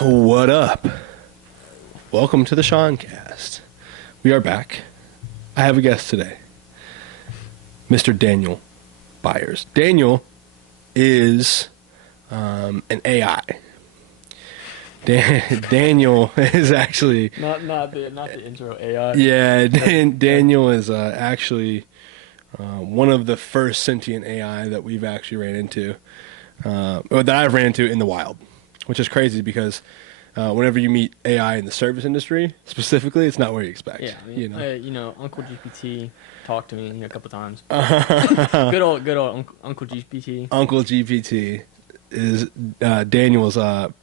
What up? Welcome to the SEANCAST. We are back. I have a guest today, Mr. Daniel Byers. Daniel is an AI. Daniel is actually not the intro AI. Yeah, Daniel is actually one of the first sentient AI that we've actually ran into, or that I've ran into in the wild, which is crazy because whenever you meet AI in the service industry, specifically, it's not what you expect. Yeah, I mean, you know, Uncle GPT talked to me a couple times. Good old Uncle GPT. Uncle GPT is Daniel's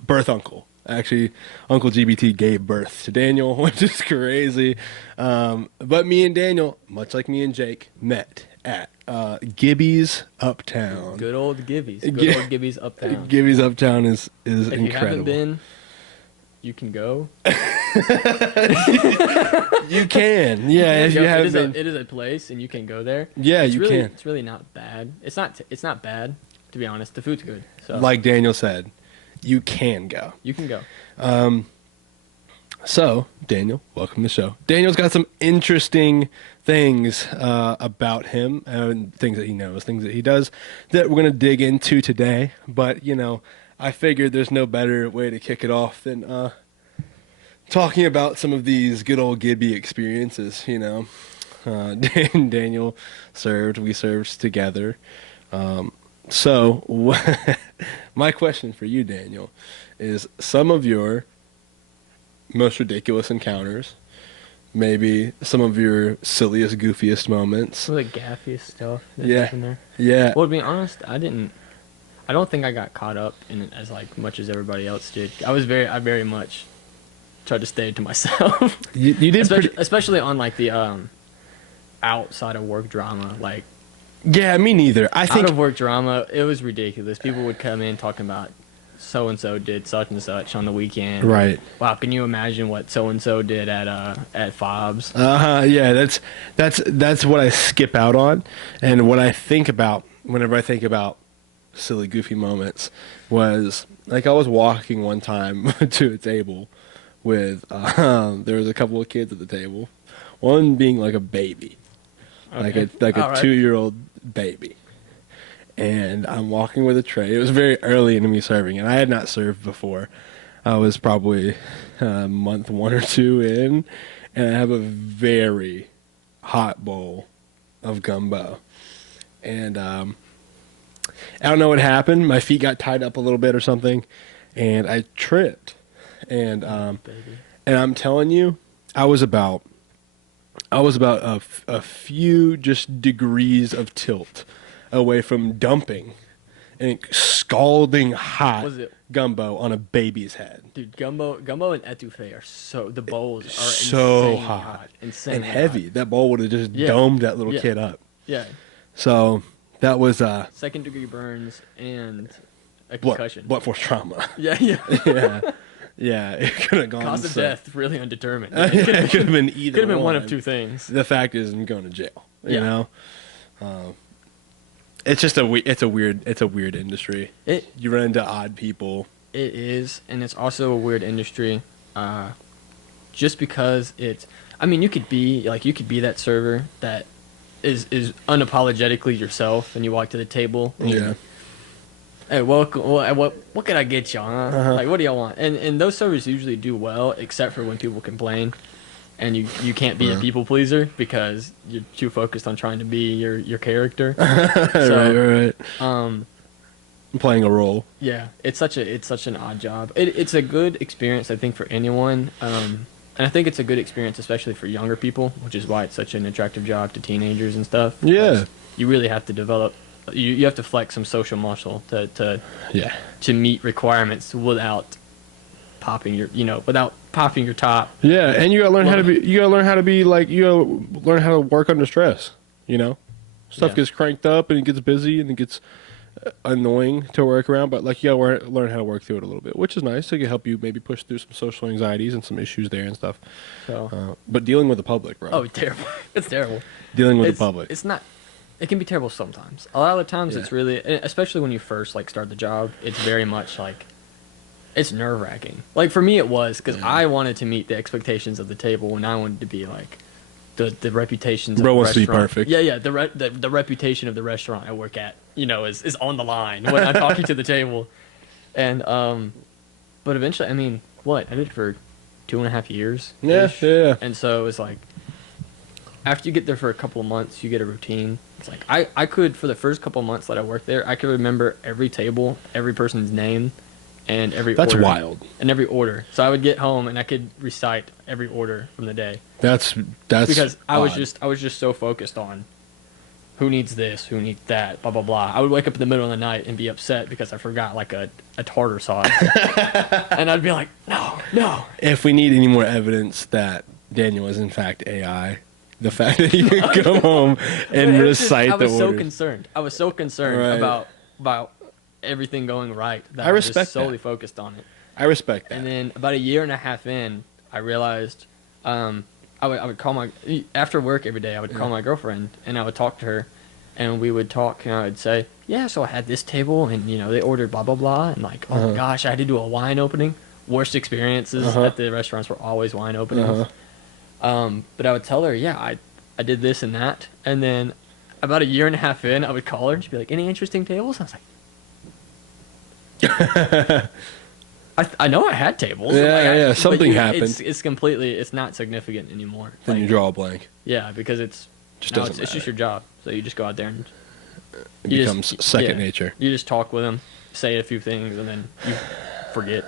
birth uncle. Actually, Uncle GPT gave birth to Daniel, which is crazy. But me and Daniel, much like me and Jake, met at Gibby's Uptown. Good old Gibby's. Good old Gibby's Uptown. Gibby's Uptown is if incredible. If you haven't been, you can go. You can. Yeah, if you haven't been. It is a place, and you can go there. Yeah, you can. It's really not bad. It's not bad, to be honest. The food's good. So. Like Daniel said, you can go. You can go. So, Daniel, welcome to the show. Daniel's got some interesting things about him, and things that he knows, things that he does, that we're going to dig into today. But, you know, I figured there's no better way to kick it off than talking about some of these good old Gibby experiences, you know. Daniel served, we served together. So, my question for you, Daniel, is some of your most ridiculous encounters, maybe some of your silliest, goofiest moments. Some of the gaffiest stuff that's happened there. Yeah. Well, to be honest, I don't think I got caught up in it as much as everybody else did. I very much tried to stay to myself. You did, especially on the outside of work drama, like. Yeah, me neither. I think out of work drama, it was ridiculous. People would come in talking about so and so did such and such on the weekend. Right. Wow, can you imagine what so and so did at Fobs? Yeah, that's what I skip out on, and what I think about whenever I think about silly, goofy moments was like I was walking one time to a table with there was a couple of kids at the table, one being like a baby. Okay. Like a 2-year-old baby. And I'm walking with a tray. It was very early into me serving, and I had not served before. I was probably month 1 or 2 in, and I have a very hot bowl of gumbo. And I don't know what happened. My feet got tied up a little bit or something, and I tripped. And I'm telling you, I was about a few just degrees of tilt away from dumping and scalding hot gumbo on a baby's head. Dude, gumbo and etouffee are the bowls are so hot. Insane and heavy. Hot. That bowl would have just domed that little kid up. Yeah. So that was second-degree burns and a concussion. What for trauma? Yeah. Yeah, it could have gone. Cause of death, really undetermined. It could have been either. Could have been one of two things. The fact is, I'm going to jail. You know, it's just a weird industry. You run into odd people. It is, and it's also a weird industry. Just because it's, I mean, you could be that server that is unapologetically yourself, and you walk to the table. And hey, welcome. What can I get y'all? Huh? Like, what do y'all want? And those servers usually do well, except for when people complain, and you can't be a people pleaser because you're too focused on trying to be your character. Right. Playing a role. Yeah, it's such an odd job. It's a good experience, I think, for anyone. And I think it's a good experience, especially for younger people, which is why it's such an attractive job to teenagers and stuff. Yeah. You really have to develop. You have to flex some social muscle to meet requirements without popping your top. Yeah, and you gotta learn how to learn how to work under stress. You know, stuff gets cranked up and it gets busy and it gets annoying to work around, but you gotta learn how to work through it a little bit, which is nice. It can help you maybe push through some social anxieties and some issues there and stuff. So, but dealing with the public, bro. Oh, terrible! It's terrible. Dealing with the public. It's not. It can be terrible sometimes. A lot of the times it's really, especially when you first start the job, it's very much It's nerve-wracking. Like, for me, it was, because Yeah. I wanted to meet the expectations of the table, and I wanted to be, like, the reputations of Bro the wants to be restaurant. perfect. Yeah, the reputation of the restaurant I work at, is on the line when I'm talking to the table. And, but eventually, I mean, I did it for 2.5 years. Yeah. And so it was like, after you get there for a couple of months, you get a routine. It's like, I could, for the first couple of months that I worked there, I could remember every table, every person's name, and every That's order. wild. And every order. So I would get home and I could recite every order from the day. That's Because I was odd. just so focused on who needs this, who needs that, blah blah blah. I would wake up in the middle of the night and be upset because I forgot like a tartar sauce. And I'd be like, no. If we need any more evidence that Daniel is in fact AI, the fact that you can come home and It was just- recite I was the so orders. concerned. I was so concerned Right. about everything going right that I I was respect just solely that. focused on it. I respect that. And then about a year and a half in, I realized I would call after work every day. I would call my girlfriend and I would talk to her, and we would talk. And I would say, "Yeah, so I had this table, and they ordered blah blah blah, and like, oh my gosh, I had to do a wine opening. Worst experiences at the restaurants were always wine openings. But I would tell her, yeah, I did this and that, and then about a year and a half in, I would call her and she'd be like, "Any interesting tables?" And I was like, I know I had tables. Yeah, but something happened. It's not significant anymore. Then you draw a blank. Yeah, because it's Just no, doesn't it's just matter. your job. So you just go out there and It you becomes second yeah. nature. You just talk with them, say a few things, and then you forget.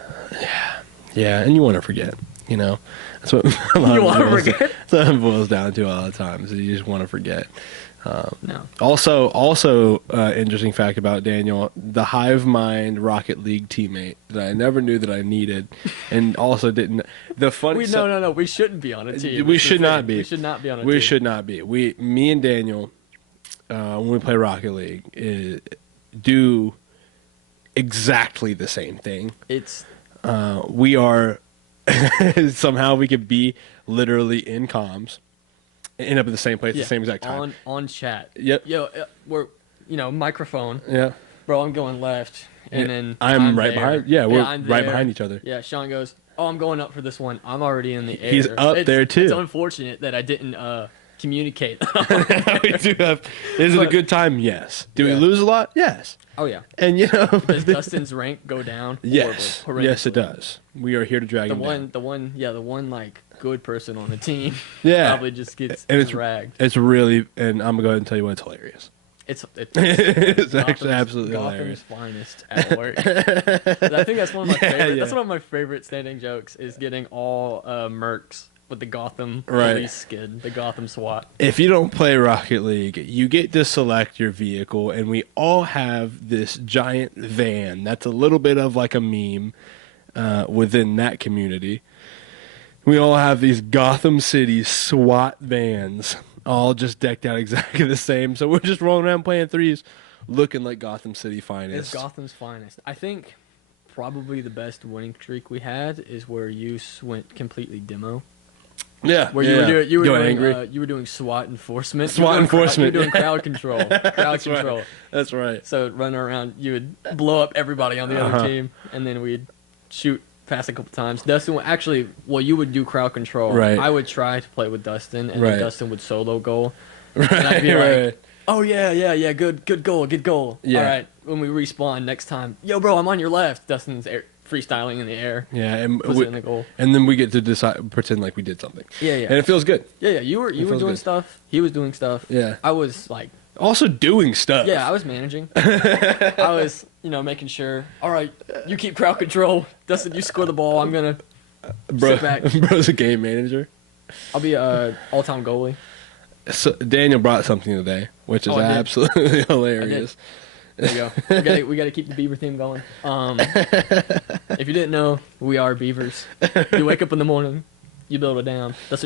Yeah, and you want to forget. That's what a lot You of wanna it boils- forget? That's what it boils down to a lot of times. You just want to forget. No. Also, interesting fact about Daniel: the hive mind Rocket League teammate that I never knew that I needed, and also didn't. The funny. No. We shouldn't be on a team. We It's the should thing. not be. We should not be on a team. We should not be. Me and Daniel, when we play Rocket League, do exactly the same thing. It's We are somehow we could be literally in comms, end up at the same place at the same exact time. on chat. Yep. Yo, we're microphone. Yeah. Bro, I'm going left, and then I'm right there. behind. Yeah, we're I'm right there. behind each other. Yeah, Sean goes, "Oh, I'm going up for this one. I'm already in the air." He's up there, too. It's unfortunate that I didn't communicate. We do have. Is it a But- good time? Yes. Do we Yeah. lose a lot? Yes. Oh yeah. And Does Dustin's rank go down? yes, Horrible, yes, it horrendously. does. We are here to drag The him down. the one like good person on the team Yeah. probably just gets And it's dragged. It's really, and I'm gonna go ahead and tell you what, it's hilarious. It's It's actually absolutely Gotham's hilarious. finest at work. I think that's one of my favorite. yeah. That's one of my favorite standing jokes is getting all mercs with the Gotham Right. police skid, the Gotham SWAT. If you don't play Rocket League, you get to select your vehicle, and we all have this giant van that's a little bit of like a meme within that community. We all have these Gotham City SWAT vans, all just decked out exactly the same. So we're just rolling around playing threes, looking like Gotham City finest. It's Gotham's finest. I think probably the best winning streak we had is where you went completely demo. Yeah, Where yeah. you were Going doing angry. you were doing SWAT enforcement. SWAT enforcement, You were doing yeah. crowd control. Crowd That's right. control. That's right. So running around, you would blow up everybody on the other team, and then we'd shoot past a couple times. Dustin would you would do crowd control. Right. I would try to play with Dustin, and Right. then Dustin would solo goal. Right, And I'd be like, right. "Oh yeah, good goal. Yeah. All right, when we respawn next time, yo, bro, I'm on your left." Dustin's freestyling in the air, Yeah, and puts it in the goal. and then we get to decide, pretend like we did something. Yeah. And it feels good. Yeah. You were feels doing good. stuff. He was doing stuff. Yeah. I was like. Also doing stuff. Yeah, I was managing. I was, making sure. All right, you keep crowd control. Dustin, you score the ball. I'm gonna Bro, sit back. bro's a game manager. I'll be a all-time goalie. So Daniel brought something today, which is Oh, I did. absolutely hilarious. There you go. We gotta keep the Beaver theme going. If you didn't know, we are Beavers. You wake up in the morning, you build a dam. That's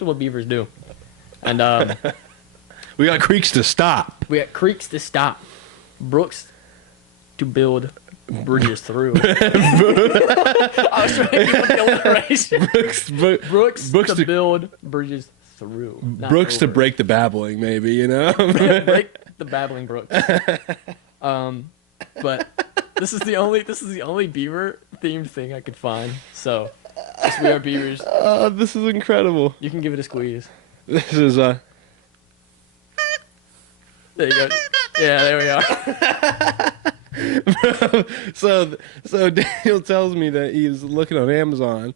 what Beavers do. And We got creeks to stop. we got creeks to stop, brooks to build bridges through. I was trying to get with the alliteration. Brooks to build bridges through. not Brooks to over. break the babbling, maybe, you know? Break the babbling brooks. But this is the only beaver themed thing I could find. So, yes, we are beavers. This is incredible. You can give it a squeeze. This is There you go. Yeah, there we are. so Daniel tells me that he's looking on Amazon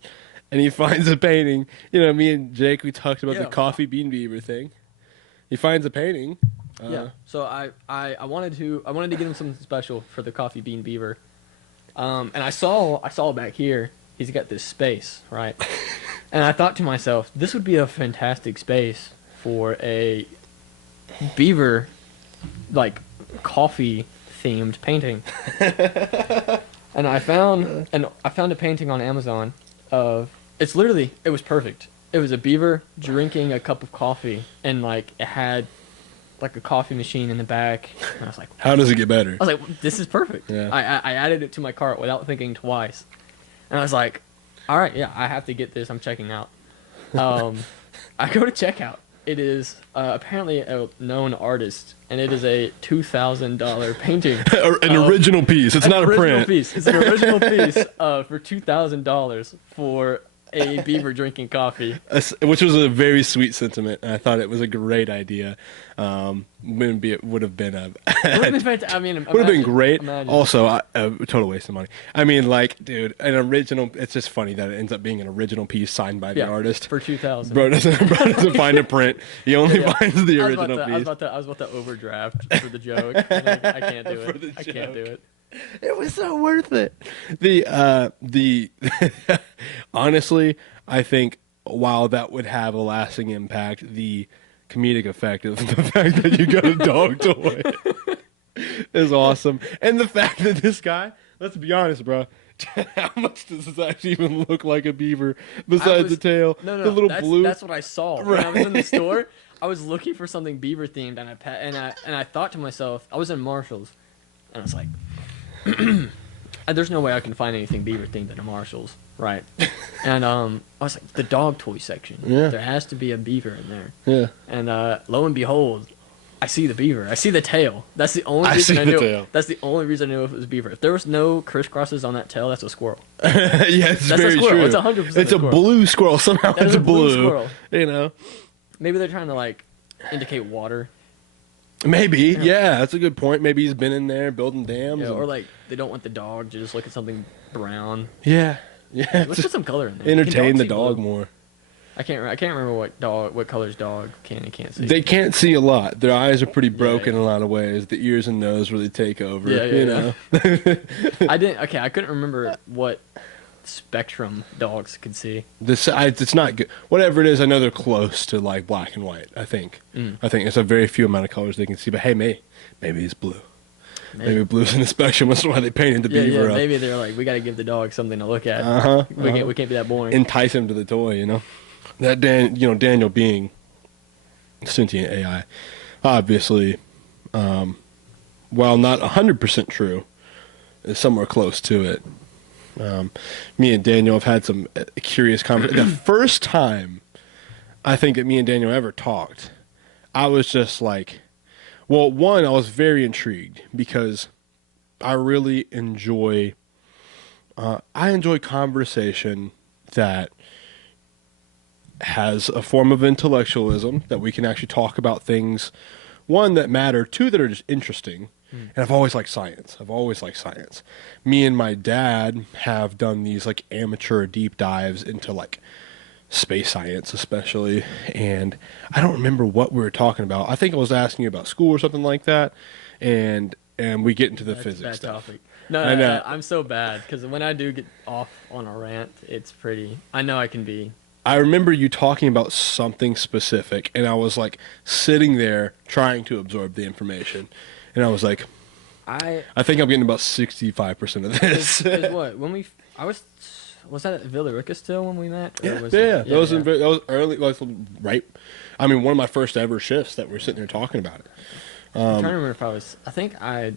and he finds a painting. You know, me and Jake, we talked about the coffee bean beaver thing. He finds a painting. Yeah. So I wanted to get him something special for the coffee bean beaver. And I saw back here, he's got this space, right? And I thought to myself, this would be a fantastic space for a beaver, like, coffee themed painting. And I found a painting on Amazon of, it was perfect. It was a beaver drinking a cup of coffee, and like it had like a coffee machine in the back. And I was like, how does it get better? I was like, this is perfect. Yeah. I added it to my cart without thinking twice. And I was like, all right, yeah, I have to get this. I'm checking out. I go to checkout. It is apparently a known artist, and it is a $2,000 painting. An original piece. It's not a print. Piece. It's an original piece for $2,000 for a beaver drinking coffee. Which was a very sweet sentiment. I thought it was a great idea. It would have been a... I mean, would have been great. Imagine. Also, a total waste of money. I mean, like, dude, an original... It's just funny that it ends up being an original piece signed by the artist. For $2,000. Bro doesn't find a print. He only finds the original piece. I was about to overdraft for the joke. I can't do it. I can't do it. It was so worth it. Honestly, I think while that would have a lasting impact, the comedic effect of the fact that you got a dog toy is awesome. And the fact that this guy, let's be honest, bro, how much does this actually even look like a beaver besides the tail? No, the little blue. That's what I saw when I was in the store. I was looking for something beaver themed, and I thought to myself, I was in Marshall's, and I was like, there's no way I can find anything beaver themed in a Marshall's, right? And I was like, the dog toy section. Yeah. There has to be a beaver in there. Yeah. And lo and behold, I see the beaver. I see the tail. That's the only reason I knew. Tail. That's the only reason I knew if it was beaver. If there was no crisscrosses on that tail, that's a squirrel. Yeah, it's that's very a squirrel. true. It's 100%. It's a blue squirrel. Somehow that it's is a blue squirrel. You know. Maybe they're trying to like indicate water. Maybe, yeah, that's a good point. Maybe he's been in there building dams. Yeah, or like they don't want the dog to just look at something brown. Yeah. Let's put some color in there. Entertain the see dog blue? more. I can't remember what colors dog can and can't see. They can't see a lot. Their eyes are pretty broken in a lot of ways. The ears and nose really take over. You know. I couldn't remember what spectrum dogs could see. It's not good. Whatever it is, I know they're close to like black and white. I think it's a very few amount of colors they can see. But hey, maybe it's blue. Maybe blue's in the spectrum. That's why they painted the beaver up. Maybe they're like, we got to give the dog something to look at. We can't be that boring. Entice him to the toy, you know. That Daniel being sentient AI, obviously, while not 100% true, is somewhere close to it. Me and Daniel have had some curious conversations. The first time I think that me and Daniel ever talked, I was just like, well, one, I was very intrigued because I really enjoy conversation that has a form of intellectualism, that we can actually talk about things, one, that matter, two, that are just interesting. And I've always liked science. Me and my dad have done these like amateur deep dives into like space science especially, and I don't remember what we were talking about. I think I was asking you about school or something like that, and we get into the physics stuff. Topic. No, I'm so bad because when I do get off on a rant, it's pretty. I know I can be. I remember you talking about something specific, and I was like sitting there trying to absorb the information, and I was like, I think I'm getting about 65% of this. Is what when was that at Villa Rica still when we met? Yeah. That was early, right? I mean, one of my first ever shifts that we're sitting there talking about it. I'm trying to remember if I think I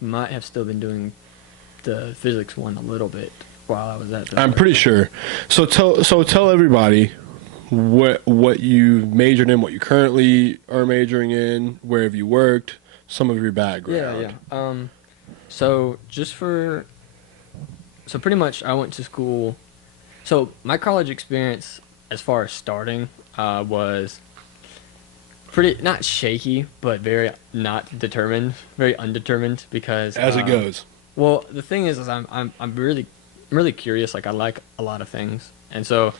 might have still been doing the physics one a little bit while I was at Villa I'm Rica. pretty sure. So tell everybody what you majored in, what you currently are majoring in, where have you worked, some of your background. Yeah. So just for So pretty much, I went to school. So my college experience, as far as starting, was pretty not shaky, but very not determined, very undetermined because As it goes. Well, the thing is I'm really curious. Like I like a lot of things, and so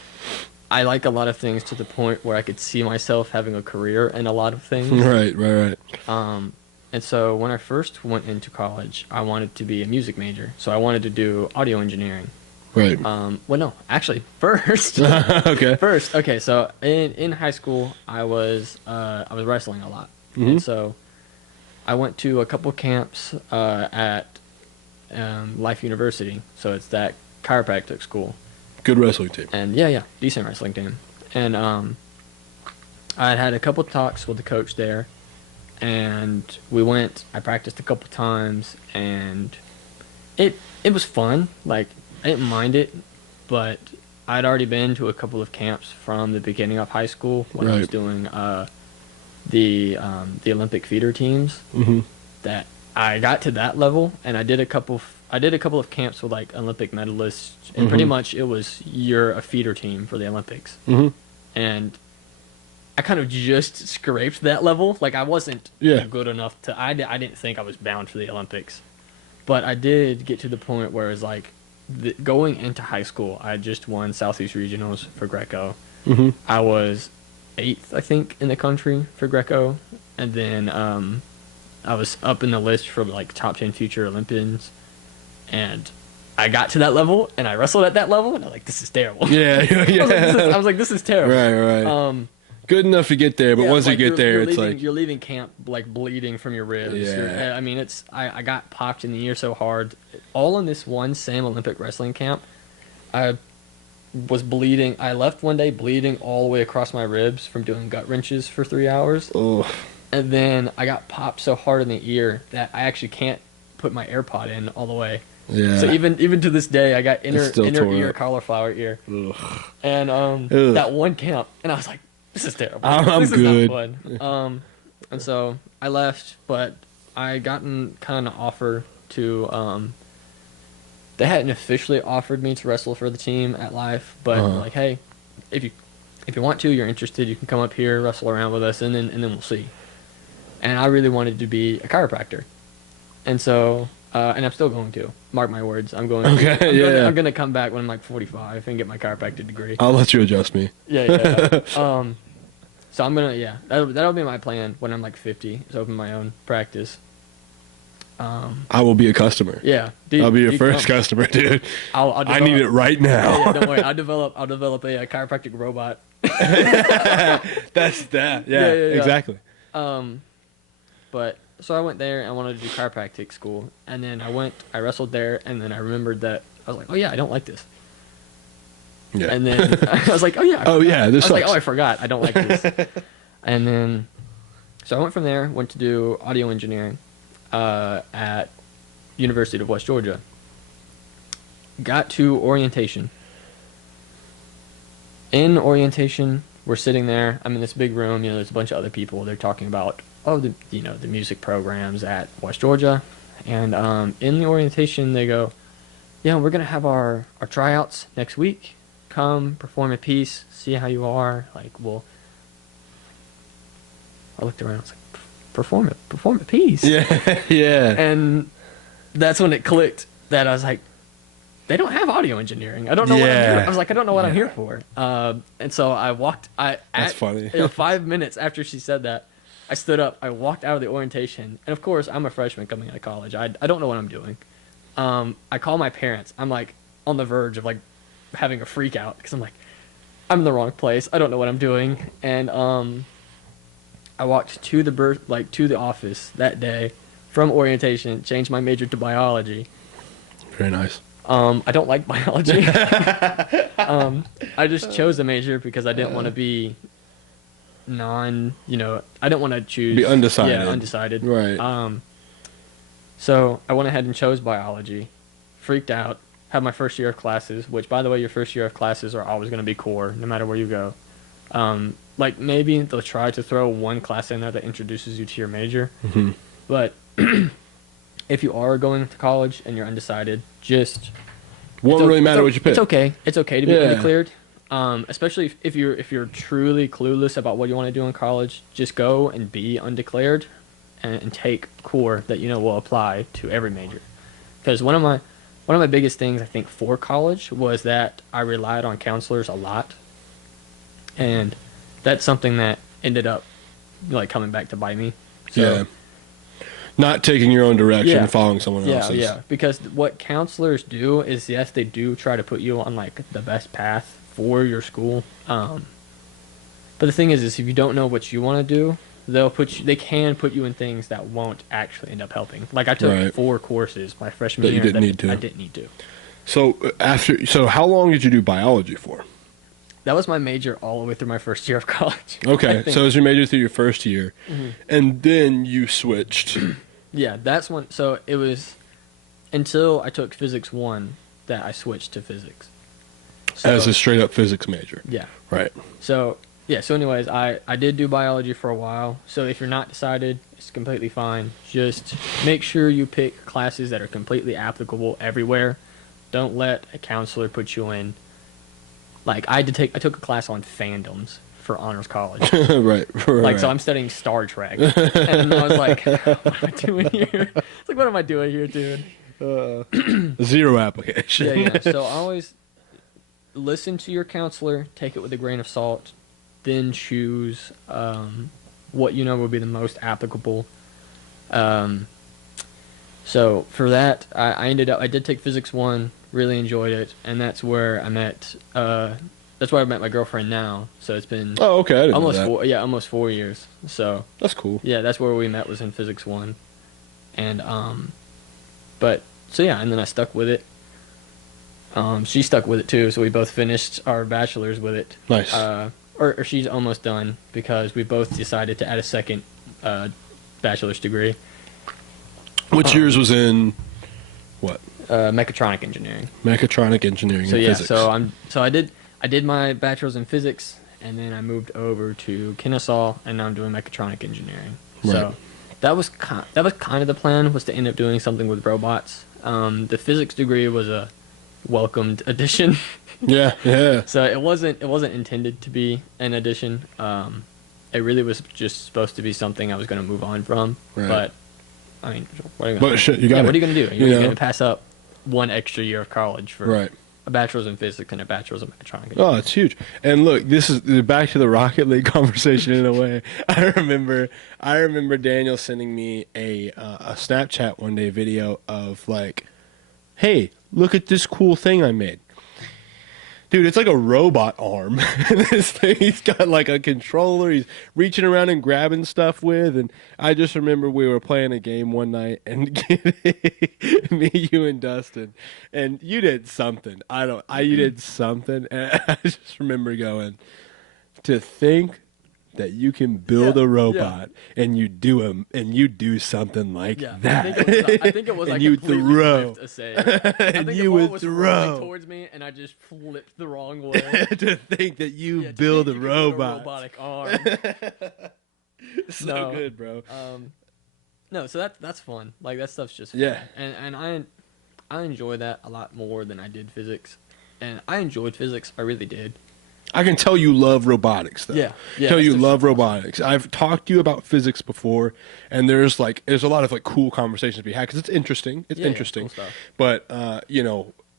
I like a lot of things to the point where I could see myself having a career in a lot of things. Right. And so when I first went into college, I wanted to be a music major. So I wanted to do audio engineering. Right. Well, no, actually, first. Okay. First, okay. So in high school, I was wrestling a lot, Mhm. and so I went to a couple camps at Life University. So it's that chiropractic school. Good wrestling team. And yeah, decent wrestling team. And I had a couple talks with the coach there, and we went. I practiced a couple times, and it was fun. Like I didn't mind it, but I'd already been to a couple of camps from the beginning of high school when I was doing the Olympic feeder teams. Mm-hmm. That I got to that level, and I did a couple of camps with like Olympic medalists, and pretty much it was you're a feeder team for the Olympics. Mm-hmm. And I kind of just scraped that level. Like I wasn't good enough to. I didn't think I was bound for the Olympics, but I did get to the point where it was like going into high school. I just won Southeast Regionals for Greco. Mm-hmm. I was 8th, I think, in the country for Greco, and then I was up in the list for like top 10 future Olympians, and I got to that level, and I wrestled at that level, and I was like, this is terrible. Yeah. I was like, this is terrible. Right. Good enough to get there, but once like you get there, it's like you're leaving camp like bleeding from your ribs. Yeah. I mean, I got popped in the ear so hard, all in this one same Olympic wrestling camp. I was bleeding. I left one day bleeding all the way across my ribs from doing gut wrenches for 3 hours. oh. And then I got popped so hard in the ear that I actually can't put my AirPod in all the way. Yeah. So even to this day, I got inner ear, up. cauliflower ear. Ugh. And Ugh. that one camp, and I was like, this is terrible. I'm this good. is not fun. And so I left, but I gotten kind of offer to. They hadn't officially offered me to wrestle for the team at Life, but like, hey, if you want to, you're interested, you can come up here, wrestle around with us, and then we'll see. And I really wanted to be a chiropractor, and so and I'm still going to. Mark my words, I'm going. Okay, I'm gonna come back when I'm like 45 and get my chiropractic degree. I'll let you adjust me. Yeah. So I'm gonna that'll be my plan when I'm like 50. Is open my own practice. I will be a customer. Yeah, I'll be your first customer, dude. I need it right now. Yeah, don't worry. I'll develop a chiropractic robot. That's that. Yeah, exactly. But so I went there and I wanted to do chiropractic school, and then I wrestled there, and then I remembered that I was like, oh yeah, I don't like this. Yeah. And then I was like, oh yeah. This I was sucks. like, oh, I forgot, I don't like this. And then, so I went from there, went to do audio engineering at University of West Georgia. Got to orientation. In orientation, we're sitting there. I'm in this big room. There's a bunch of other people. They're talking about the music programs at West Georgia, and in the orientation they go, yeah, we're gonna have our tryouts next week. Come perform a piece, see how you are. Like, well, I looked around. I was like, perform a piece. Yeah. And that's when it clicked that I was like, they don't have audio engineering. I don't know what I'm here. I was like, I don't know what I'm here for. And so I walked. That's funny. 5 minutes after she said that, I stood up. I walked out of the orientation, and of course, I'm a freshman coming out of college. I don't know what I'm doing. I call my parents. I'm like on the verge of like having a freak out because I'm like, I'm in the wrong place. I don't know what I'm doing. And I walked to the office that day from orientation, changed my major to biology. Very nice. I don't like biology. I just chose a major because I didn't want to be I didn't want to choose. Be undecided. Yeah, undecided. Right. So I went ahead and chose biology. Freaked out. Had my first year of classes, which, by the way, your first year of classes are always going to be core, no matter where you go. Like, maybe they'll try to throw one class in there that introduces you to your major. Mm-hmm. But if you are going to college and you're undecided, just Won't really matter what you pick. It's okay. It's okay to be Yeah. undeclared. Especially if you're truly clueless about what you want to do in college, just go and be undeclared, and take core that will apply to every major. Because one of my biggest things I think for college was that I relied on counselors a lot, and that's something that ended up like coming back to bite me. So, Yeah. Not taking your own direction Yeah. and following someone else's. Yeah, because what counselors do is, yes, they do try to put you on like the best path for your school. But the thing is if you don't know what you want to do, they can put you in things that won't actually end up helping. Like I took 4 courses my freshman year that I didn't need to. So how long did you do biology for? That was my major all the way through my first year of college. Okay, so it was your major through your first year, and then you switched. Yeah, that's when. So it was until I took physics 1 that I switched to physics. So, As a straight up physics major. Yeah. Right. So yeah. So anyways, I did do biology for a while. So if you're not decided, it's completely fine. Just make sure you pick classes that are completely applicable everywhere. Don't let a counselor put you in. Like I took a class on fandoms for honors college. right. Like, so I'm studying Star Trek. And I was like, what am I doing here? It's like, what am I doing here, dude? Zero application. Yeah. So always listen to your counselor, take it with a grain of salt, then choose what will be the most applicable. So for that, I did take physics 1, really enjoyed it, and that's where I met my girlfriend now. So it's been okay. I didn't almost know that. almost 4 years. So That's cool. yeah, that's where we met, was in physics 1, and but so yeah, and then I stuck with it. She stuck with it too, so we both finished our bachelor's with it. Nice. Or she's almost done because we both decided to add a second bachelor's degree. Which yours was in what? Mechatronic engineering. Mechatronic engineering So and yeah, physics. I did my bachelor's in physics, and then I moved over to Kennesaw, and now I'm doing mechatronic engineering. Right. So that was kind of the plan, was to end up doing something with robots. The physics degree was a welcomed addition. Yeah. So it wasn't intended to be an addition. It really was just supposed to be something I was going to move on from. Right. But I mean, what are you going But shit, you got it. What are you going to do? You're You going know? to pass up 1 extra year of college for Right. a bachelor's in physics and a bachelor's in mechatronic engineering. Oh, it's huge. And look, this is back to the Rocket League conversation in a way. I remember Daniel sending me a Snapchat one day video of like, hey, look at this cool thing I made. Dude, it's like a robot arm. This thing, he's got like a controller he's reaching around and grabbing stuff with. And I just remember we were playing a game one night, and me, you, and Dustin, and you did something. You did something. And I just remember going, to think that you can build a robot and you do something like that. I think it was And like you completely throw. whiffed a save. I think the you ball would was throw. rolling towards me, and I just flipped the wrong way. To think that you Yeah, to build think a you could build robot. robotic arm. So No. good, bro. No, so that's fun. Like, that stuff's just fun. Yeah. And I enjoy that a lot more than I did physics. And I enjoyed physics. I really did. I can tell you love robotics, though. Yeah. Tell you that's love just robotics. I've talked to you about physics before, and there's a lot of like cool conversations to be had because it's interesting. It's Yeah, interesting, cool stuff. but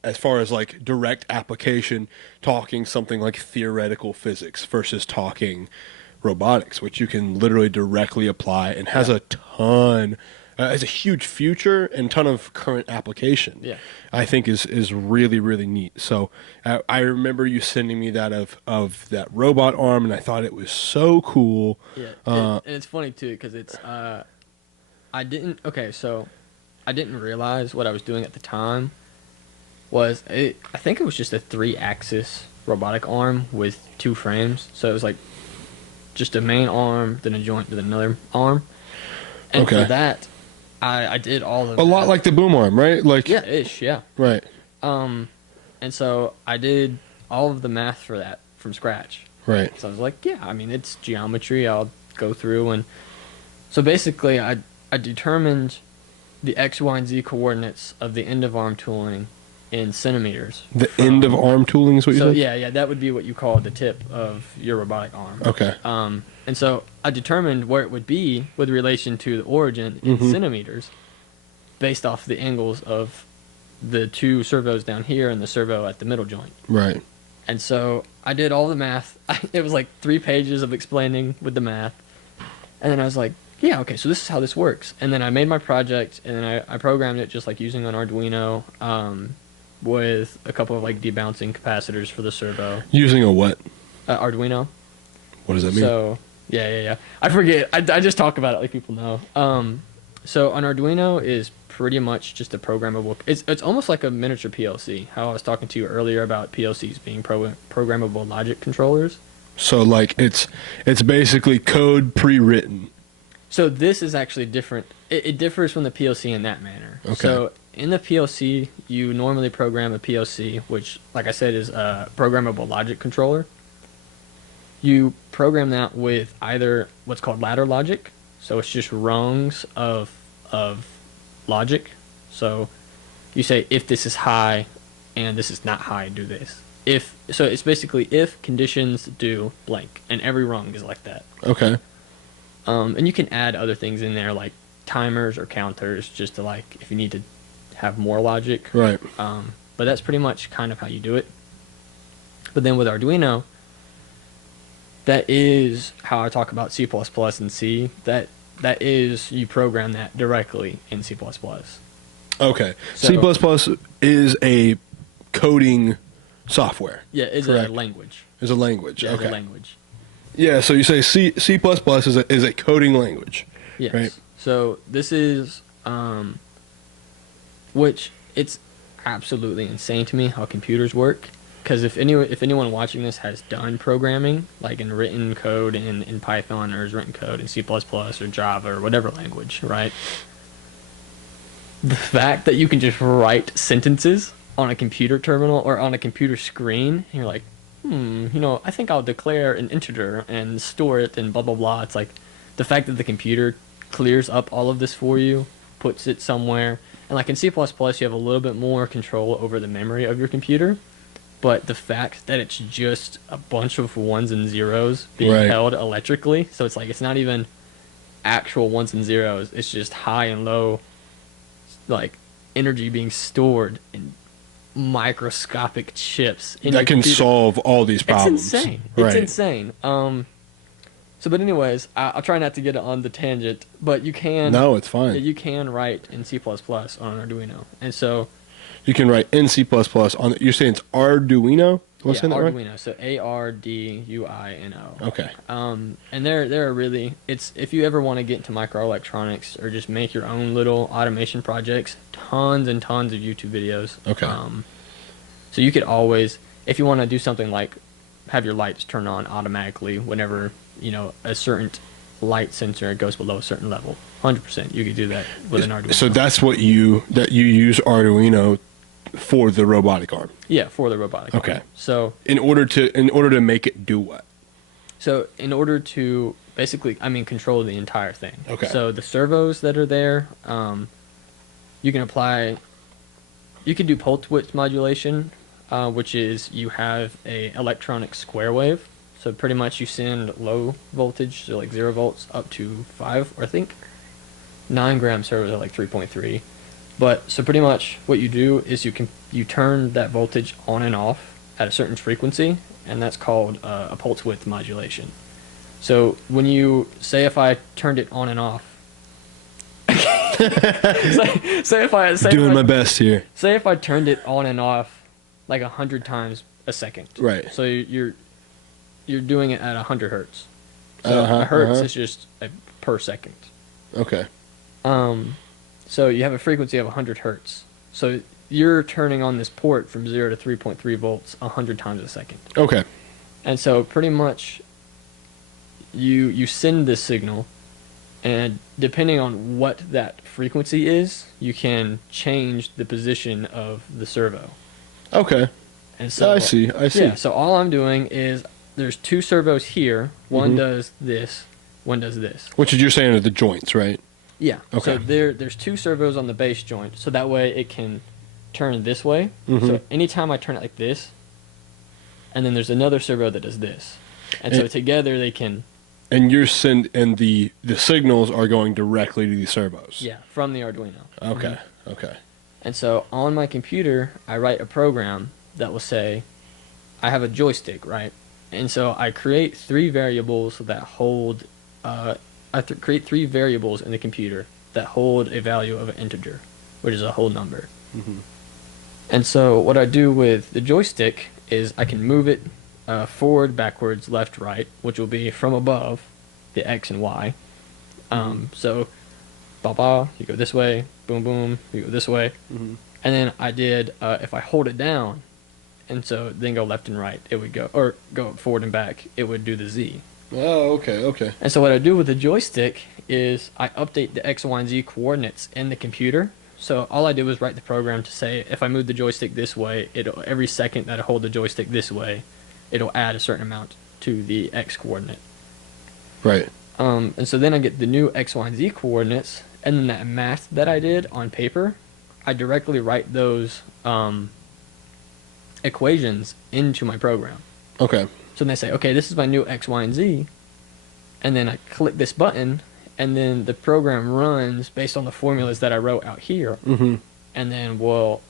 as far as like direct application, talking something like theoretical physics versus talking robotics, which you can literally directly apply and has a ton. Has a huge future and ton of current application. Yeah. I think is really, really neat. So I remember you sending me that of that robot arm, and I thought it was so cool. Yeah, and it's funny too because it's I didn't realize what I was doing at the time was I think it was just a 3-axis robotic arm with 2 frames. So it was like just a main arm, then a joint, then another arm. And Okay. for that, I did all of A lot like the boom arm, right? Like yeah, ish, yeah. right. And so I did all of the math for that from scratch. Right. So I was like, yeah, I mean, it's geometry. I'll go through. And so basically, I determined the X, Y, and Z coordinates of the end of arm tooling in centimeters. The end of arm tooling is what you So said? yeah, that would be what you call the tip of your robotic arm. Okay. And so I determined where it would be with relation to the origin in centimeters, based off the angles of the two servos down here and the servo at the middle joint. Right. And so I did all the math. It was like 3 pages of explaining with the math. And then I was like, yeah, okay, so this is how this works. And then I made my project, and then I programmed it just like using an Arduino, with a couple of like debouncing capacitors for the servo. Using a what? Arduino. What does that mean? So, yeah. I forget. I just talk about it like people know. So an Arduino is pretty much just a programmable. It's almost like a miniature PLC. How I was talking to you earlier about PLCs being programmable logic controllers. So like it's basically code pre-written. So this is actually different. It differs from the PLC in that manner. Okay. So in the PLC, you normally program a PLC, which, like I said, is a programmable logic controller. You program that with either what's called ladder logic. So it's just rungs of logic. So you say, if this is high and this is not high, do this. So it's basically if conditions do blank, and every rung is like that. Okay. And you can add other things in there like timers or counters, just to like if you need to have more logic. Right. But that's pretty much kind of how you do it. But then with Arduino, that is how I talk about C++ and C. That is, you program that directly in C++. Okay. So, C++ is a coding software. Yeah, it's correct? a language. Is a language. Yeah, okay. it's a language. Yeah, so you say C++ is a coding language. Yes. Right. So this is, which it's absolutely insane to me how computers work. Because if anyone watching this has done programming, like in written code in Python, or has written code in C++ or Java or whatever language, right? The fact that you can just write sentences on a computer terminal or on a computer screen, and you're like, I think I'll declare an integer and store it and blah, blah, blah. It's like the fact that the computer clears up all of this for you, puts it somewhere. And like in C++, you have a little bit more control over the memory of your computer. But the fact that it's just a bunch of ones and zeros being Right. held electrically, so it's like it's not even actual ones and zeros. It's just high and low, like energy being stored in microscopic chips in your That can computer. solve all these problems. It's insane. Right. It's insane. But anyways, I'll try not to get on the tangent, but you can. No, it's fine. You can write in C++ on an Arduino, and so. You can write in C++ on. You're saying it's Arduino? Yeah, That right? Arduino. So Arduino. Okay. And they're really, it's, if you ever want to get into microelectronics or just make your own little automation projects, tons and tons of YouTube videos. Okay. So you could always, if you want to do something like have your lights turn on automatically whenever a certain light sensor goes below a certain level, 100% you could do that with an Arduino. So that's what you use Arduino for the robotic arm. Yeah, for the robotic arm. Okay. So In order to make it do what? So in order to basically, control the entire thing. Okay. So the servos that are there, you can do pulse width modulation, which is you have a electronic square wave. So pretty much you send low voltage, so like 0 volts, up to 5, or I think 9 gram servos are like 3.3. But so pretty much what you do is you turn that voltage on and off at a certain frequency, and that's called a pulse width modulation. So when you say, if I turned it on and off, say if I Doing my best here. Say if I turned it on and off like 100 times a second. Right. So you're doing it at 100 hertz. So a hertz is just per second. Okay. So you have a frequency of 100 hertz. So you're turning on this port from 0 to 3.3 volts 100 times a second. Okay. And so pretty much you send this signal, and depending on what that frequency is, you can change the position of the servo. Okay. And so I see. Yeah, so all I'm doing is there's 2 servos here. One does this, one does this. Which is, you're saying, are the joints, right? Yeah. Okay. So there's 2 servos on the base joint, so that way it can turn this way. So anytime I turn it like this, and then there's another servo that does this. And so together they can... And the signals are going directly to the servos. Yeah, from the Arduino. Okay, okay. And so on my computer, I write a program that will say, I have a joystick, right? And so I create three variables that hold... create three variables in the computer that hold a value of an integer, which is a whole number. And so what I do with the joystick is I can move it forward, backwards, left, right, which will be from above, the X and Y. So, ba-ba, you go this way, boom, boom, you go this way. And then I did, if I hold it down, and so then go left and right, it would go, or go forward and back, it would do the Z. Oh, okay. And so what I do with the joystick is I update the X, Y, and Z coordinates in the computer. So all I did was write the program to say, if I move the joystick this way, every second that I hold the joystick this way, it'll add a certain amount to the X coordinate. Right. And so then I get the new X, Y, and Z coordinates, and then that math that I did on paper, I directly write those equations into my program. Okay. So then they say, okay, this is my new X, Y, and Z, and then I click this button, and then the program runs based on the formulas that I wrote out here, and then we'll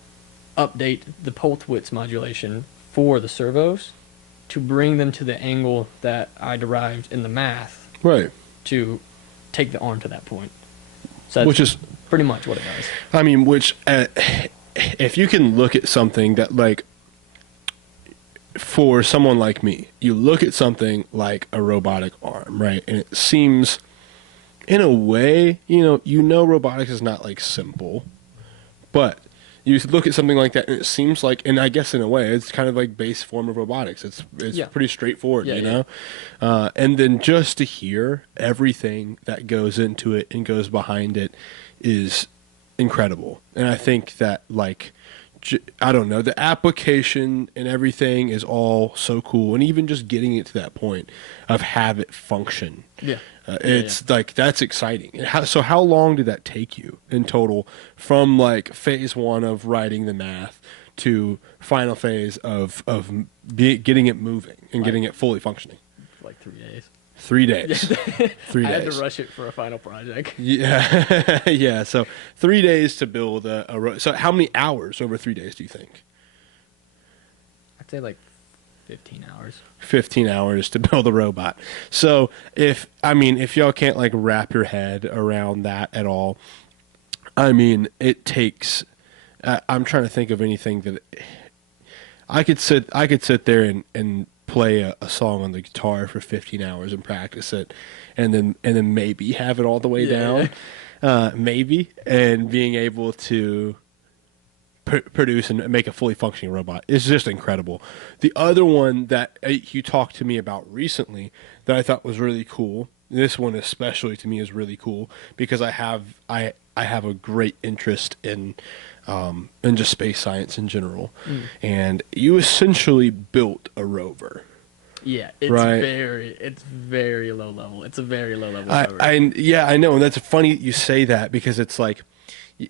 update the pulse width modulation for the servos to bring them to the angle that I derived in the math. Right. To take the arm to that point. So that's which is pretty much what it does. I mean, if you can look at something that, like, for someone like me, you look at something like a robotic arm, right? And it seems, in a way, you know robotics is not, like, simple, but you look at something like that and it seems like, and I guess in a way, it's kind of like base form of robotics. It's pretty straightforward, you know? And then just to hear everything that goes into it and goes behind it is incredible. And I think that, like, I don't know, the application and everything is all so cool. And even just getting it to that point of have it function. It's like, that's exciting. So how long did that take you in total from, like, phase one of writing the math to final phase of getting it moving and getting it fully functioning? Like 3 days. 3 days. 3 days. I had to rush it for a final project. Yeah. Yeah. So 3 days to build a so how many hours over 3 days do you think? I'd say like 15 hours. 15 hours to build a robot. So if y'all can't, like, wrap your head around that at all, I mean, it takes, I'm trying to think of anything that I could sit there and play a song on the guitar for 15 hours and practice it, and then maybe have it all the way down, maybe, and being able to produce and make a fully functioning robot is just incredible. The other one that you talked to me about recently that I thought was really cool, this one especially to me is really cool because I have a great interest in just space science in general. And you essentially built a rover. Yeah, it's right? it's very low level. It's a very low level rover. I know, and that's funny you say that because it's like,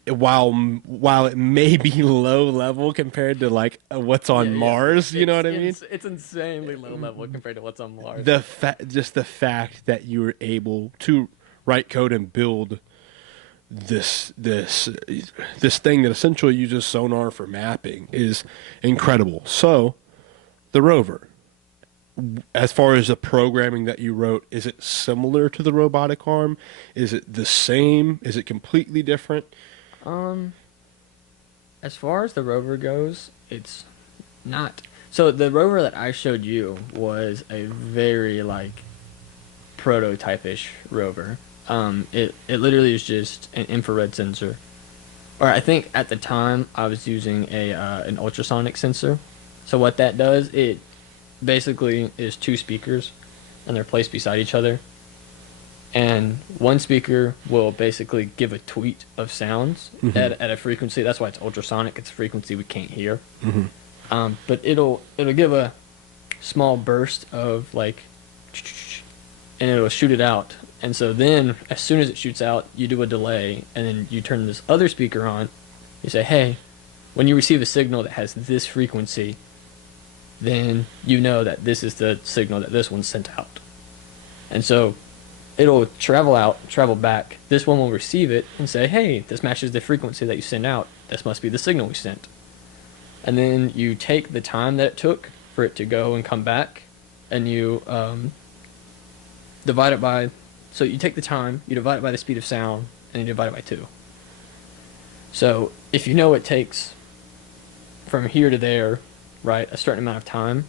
while it may be low level compared to, like, what's on Mars, you know what I mean? It's insanely low level compared to what's on Mars. Just the fact that you were able to write code and build this thing that essentially uses sonar for mapping is incredible. So, the rover, as far as the programming that you wrote, is it similar to the robotic arm? Is it the same? Is it completely different? As far as the rover goes, it's not. So the rover that I showed you was a very, like, prototype-ish rover. It literally is just an infrared sensor. Or I think at the time I was using an ultrasonic sensor. So what that does, it basically is two speakers, and they're placed beside each other. And one speaker will basically give a tweet of sounds at a frequency. That's why it's ultrasonic. It's a frequency we can't hear. But it'll give a small burst of, like, and it'll shoot it out. And so then, as soon as it shoots out, you do a delay, and then you turn this other speaker on. You say, hey, when you receive a signal that has this frequency, then you know that this is the signal that this one sent out. And so it'll travel back. This one will receive it and say, hey, this matches the frequency that you sent out. This must be the signal we sent. And then you take the time that it took for it to go and come back, and you divide it by, so you take the time, you divide it by the speed of sound, and you divide it by 2. So if you know it takes from here to there, right, a certain amount of time,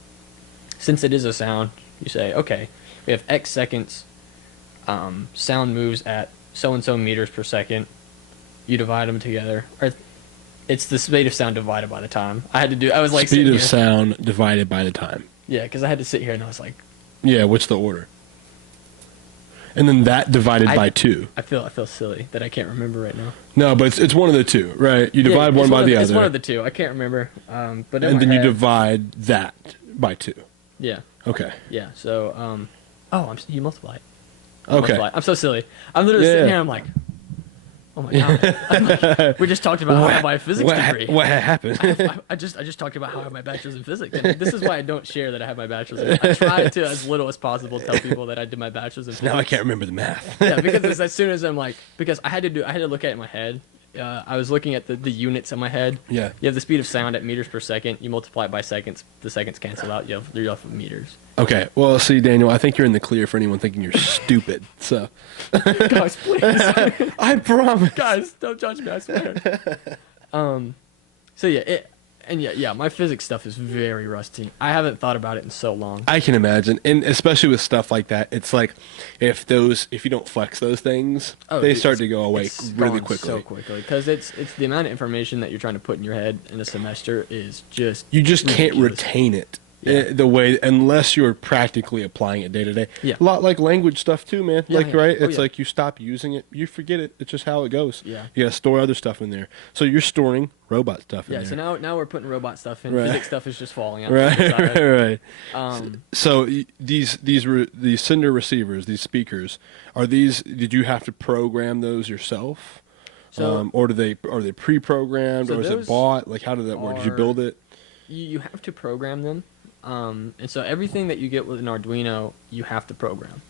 since it is a sound, you say, okay, we have X seconds, sound moves at so-and-so meters per second, you divide them together, or it's the speed of sound divided by the time. I was like, speed of sound divided by the time. Yeah, because I had to sit here and I was like, yeah, what's the order? And then that divided by 2. I feel silly that I can't remember right now. No, but it's one of the two, right? You divide one by the other. It's one of the two. I can't remember. But and then you divide that by 2. Yeah. Okay. Yeah. So, you multiply it. Okay. I'm so silly. I'm literally sitting here. I'm like, oh my god. We just talked about how I have my physics degree. What happened? I just talked about how I have my bachelor's in physics. And this is why I don't share that I have my bachelor's. I try to, as little as possible, tell people that I did my bachelor's in physics. Now I can't remember the math. Yeah, because as soon as I'm like, because I had to look at it in my head. I was looking at the units in my head. Yeah. You have the speed of sound at meters per second. You multiply it by seconds. The seconds cancel out. You're left with meters. Okay. Well, see, Daniel, I think you're in the clear for anyone thinking you're stupid. So. Guys, please. I promise. Guys, don't judge me. I swear. So yeah, my physics stuff is very rusty. I haven't thought about it in so long. I can imagine, and especially with stuff like that, it's like if you don't flex those things, they start to go away really quickly. So quickly, because it's the amount of information that you're trying to put in your head in a semester is just you just ridiculous. can't retain it. Yeah. The way, unless you're practically applying it day to day. Yeah. A lot like language stuff too, man. Yeah, right? Oh, it's like you stop using it, you forget it. It's just how it goes. Yeah. You gotta store other stuff in there. So you're storing robot stuff in there. Yeah, so now we're putting robot stuff in. Right. Physics stuff is just falling out. Right. So these sender receivers, these speakers, did you have to program those yourself? So, or are they pre-programmed, or is it bought? Like, how did that work? Did you build it? You have to program them. And so everything that you get with an Arduino, you have to program.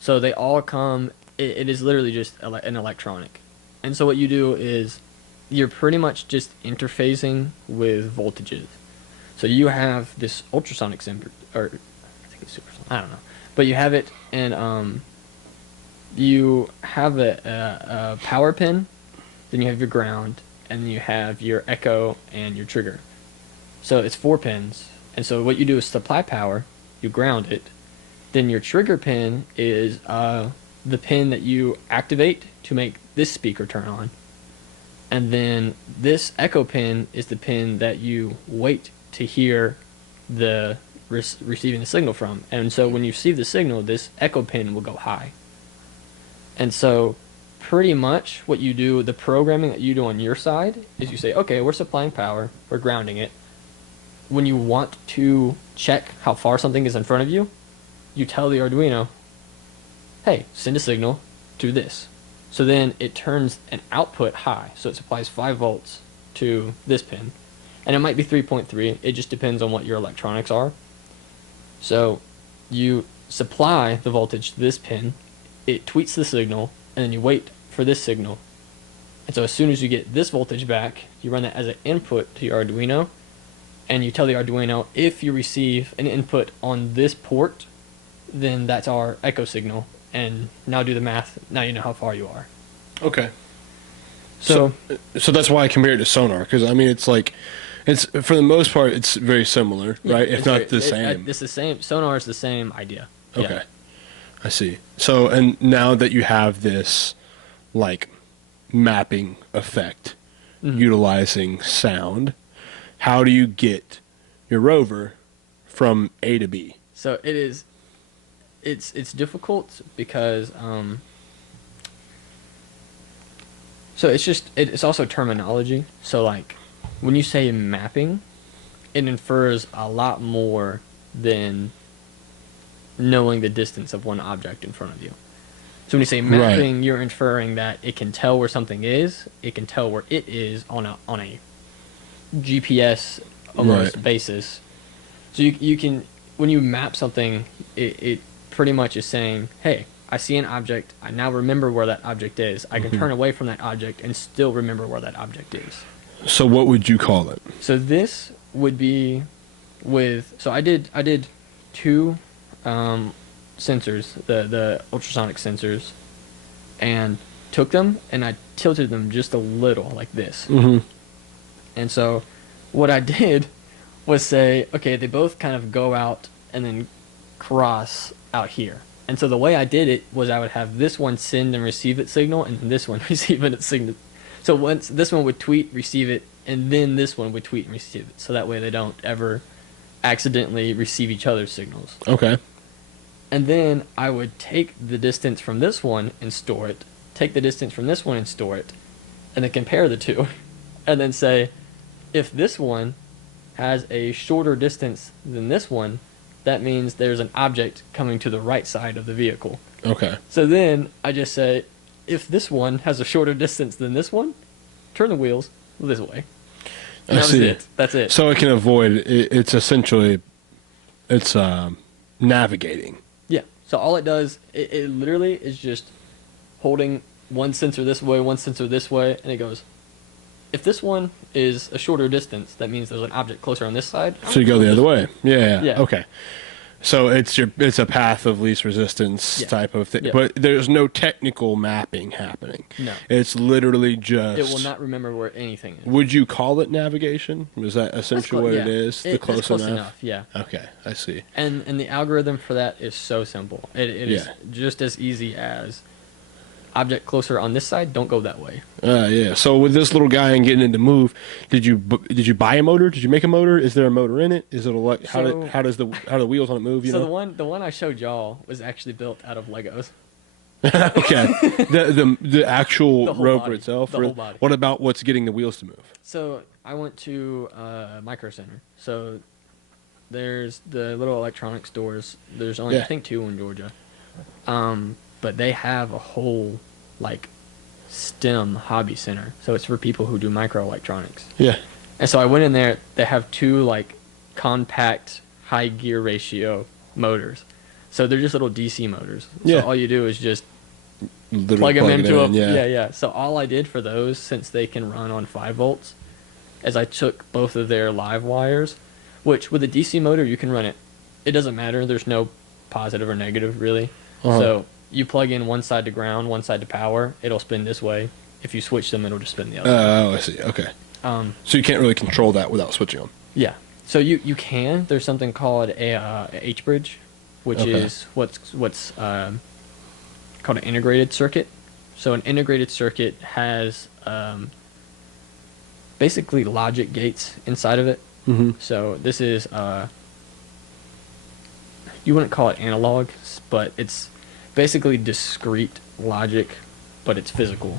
So they all come, it is literally just an electronic. And so what you do is you're pretty much just interfacing with voltages. So you have this ultrasonic sender, or I think it's supersonic, I don't know. But you have it, and you have a power pin, then you have your ground, and then you have your echo and your trigger. So it's 4 pins. And so what you do is supply power, you ground it, then your trigger pin is the pin that you activate to make this speaker turn on. And then this echo pin is the pin that you wait to hear the receiving the signal from. And so when you receive the signal, this echo pin will go high. And so pretty much what you do, the programming that you do on your side, is you say, okay, we're supplying power, we're grounding it. When you want to check how far something is in front of you, you tell the Arduino, hey, send a signal to this. So then it turns an output high. So it supplies 5 volts to this pin. And it might be 3.3. It just depends on what your electronics are. So you supply the voltage to this pin. It tweets the signal. And then you wait for this signal. And so as soon as you get this voltage back, you run that as an input to your Arduino. And you tell the Arduino, if you receive an input on this port, then that's our echo signal. And now do the math. Now you know how far you are. Okay. So that's why I compare it to sonar, because I mean it's for the most part it's very similar, right? If not the same. It's the same. Sonar is the same idea. Okay. Yeah. I see. So and now that you have this like mapping effect utilizing sound, how do you get your rover from A to B? So it's difficult because so it's also terminology. So like when you say mapping, it infers a lot more than knowing the distance of one object in front of you. So when you say mapping, you're inferring that it can tell where something is, it can tell where it is on a GPS almost Right. basis. So you can, when you map something, it pretty much is saying, hey, I see an object. I now remember where that object is. I can turn away from that object and still remember where that object is. So what would you call it? So this would be so I did two sensors, the ultrasonic sensors, and took them and I tilted them just a little like this. Mm-hmm. And so what I did was say, okay, they both kind of go out and then cross out here. And so the way I did it was I would have this one send and receive its signal, and this one receive its signal. So once this one would tweet, receive it, and then this one would tweet and receive it. So that way they don't ever accidentally receive each other's signals. Okay. And then I would take the distance from this one and store it, take the distance from this one and store it, and then compare the two. And then say, if this one has a shorter distance than this one, that means there's an object coming to the right side of the vehicle. Okay. So then I just say, if this one has a shorter distance than this one, turn the wheels this way. And I see. it. That's it. So it can avoid. It's essentially, it's navigating. Yeah. So all it does, it literally is just holding one sensor this way, one sensor this way, and it goes, if this one is a shorter distance, that means there's an object closer on this side. So you go the other way. Yeah. Yeah. Okay. So it's a path of least resistance type of thing, Yeah. but there's no technical mapping happening. No. It's literally just. It will not remember where anything is. Would you call it navigation? Is that essentially what yeah. it is? That's close enough. Yeah. Okay, I see. And the algorithm for that is so simple. It is Yeah. just as easy as object closer on this side, don't go that way. Yeah. So with this little guy and getting it to move, did you buy a motor? Did you make a motor? Is there a motor in it? Is it how do the wheels on it move? You So know? the one I showed y'all was actually built out of Legos. Okay. The actual The whole rover body. itself. The whole body. What about what's getting the wheels to move? So I went to Micro Center. So there's the little electronics stores. There's only I think 2 in Georgia. But they have a whole like STEM hobby center. So it's for people who do microelectronics. Yeah. And so I went in there. They have 2 like compact high gear ratio motors. So they're just little DC motors. Yeah. So all you do is just Literally plug them it into in, yeah. So all I did for those, since they can run on 5 volts, is I took both of their live wires, which with a DC motor you can run it. It doesn't matter. There's no positive or negative really. Uh-huh. So you plug in one side to ground, one side to power. It'll spin this way. If you switch them, it'll just spin the other. Oh, I see. Okay. So you can't really control that without switching them. Yeah. So you can. There's something called a H bridge, which is what's called an integrated circuit. So an integrated circuit has basically logic gates inside of it. Mm-hmm. So this is you wouldn't call it analog, but it's basically discrete logic, but it's physical.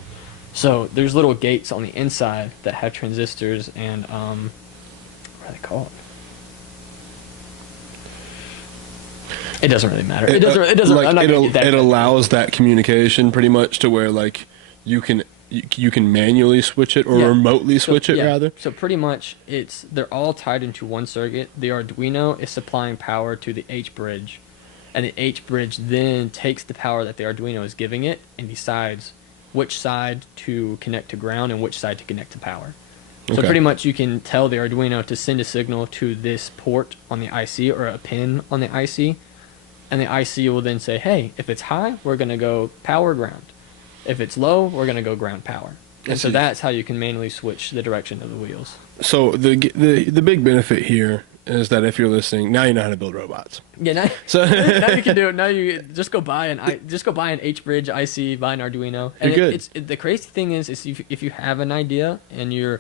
So there's little gates on the inside that have transistors and what are they called? It doesn't really matter. It doesn't. Like I'm not gonna get that. it allows that communication pretty much to where like you can manually switch it or remotely switch it rather. So pretty much they're all tied into one circuit. The Arduino is supplying power to the H bridge, and the H bridge then takes the power that the Arduino is giving it and decides which side to connect to ground and which side to connect to power. So pretty much you can tell the Arduino to send a signal to this port on the IC or a pin on the IC, and the IC will then say, hey, if it's high, we're going to go power ground. If it's low, we're going to go ground power. And so that's how you can manually switch the direction of the wheels. So the big benefit here is that if you're listening, now you know how to build robots. Yeah, now, So now you can do it. Now you just go buy an H bridge IC, buy an Arduino. And You're good. The crazy thing is if you have an idea and you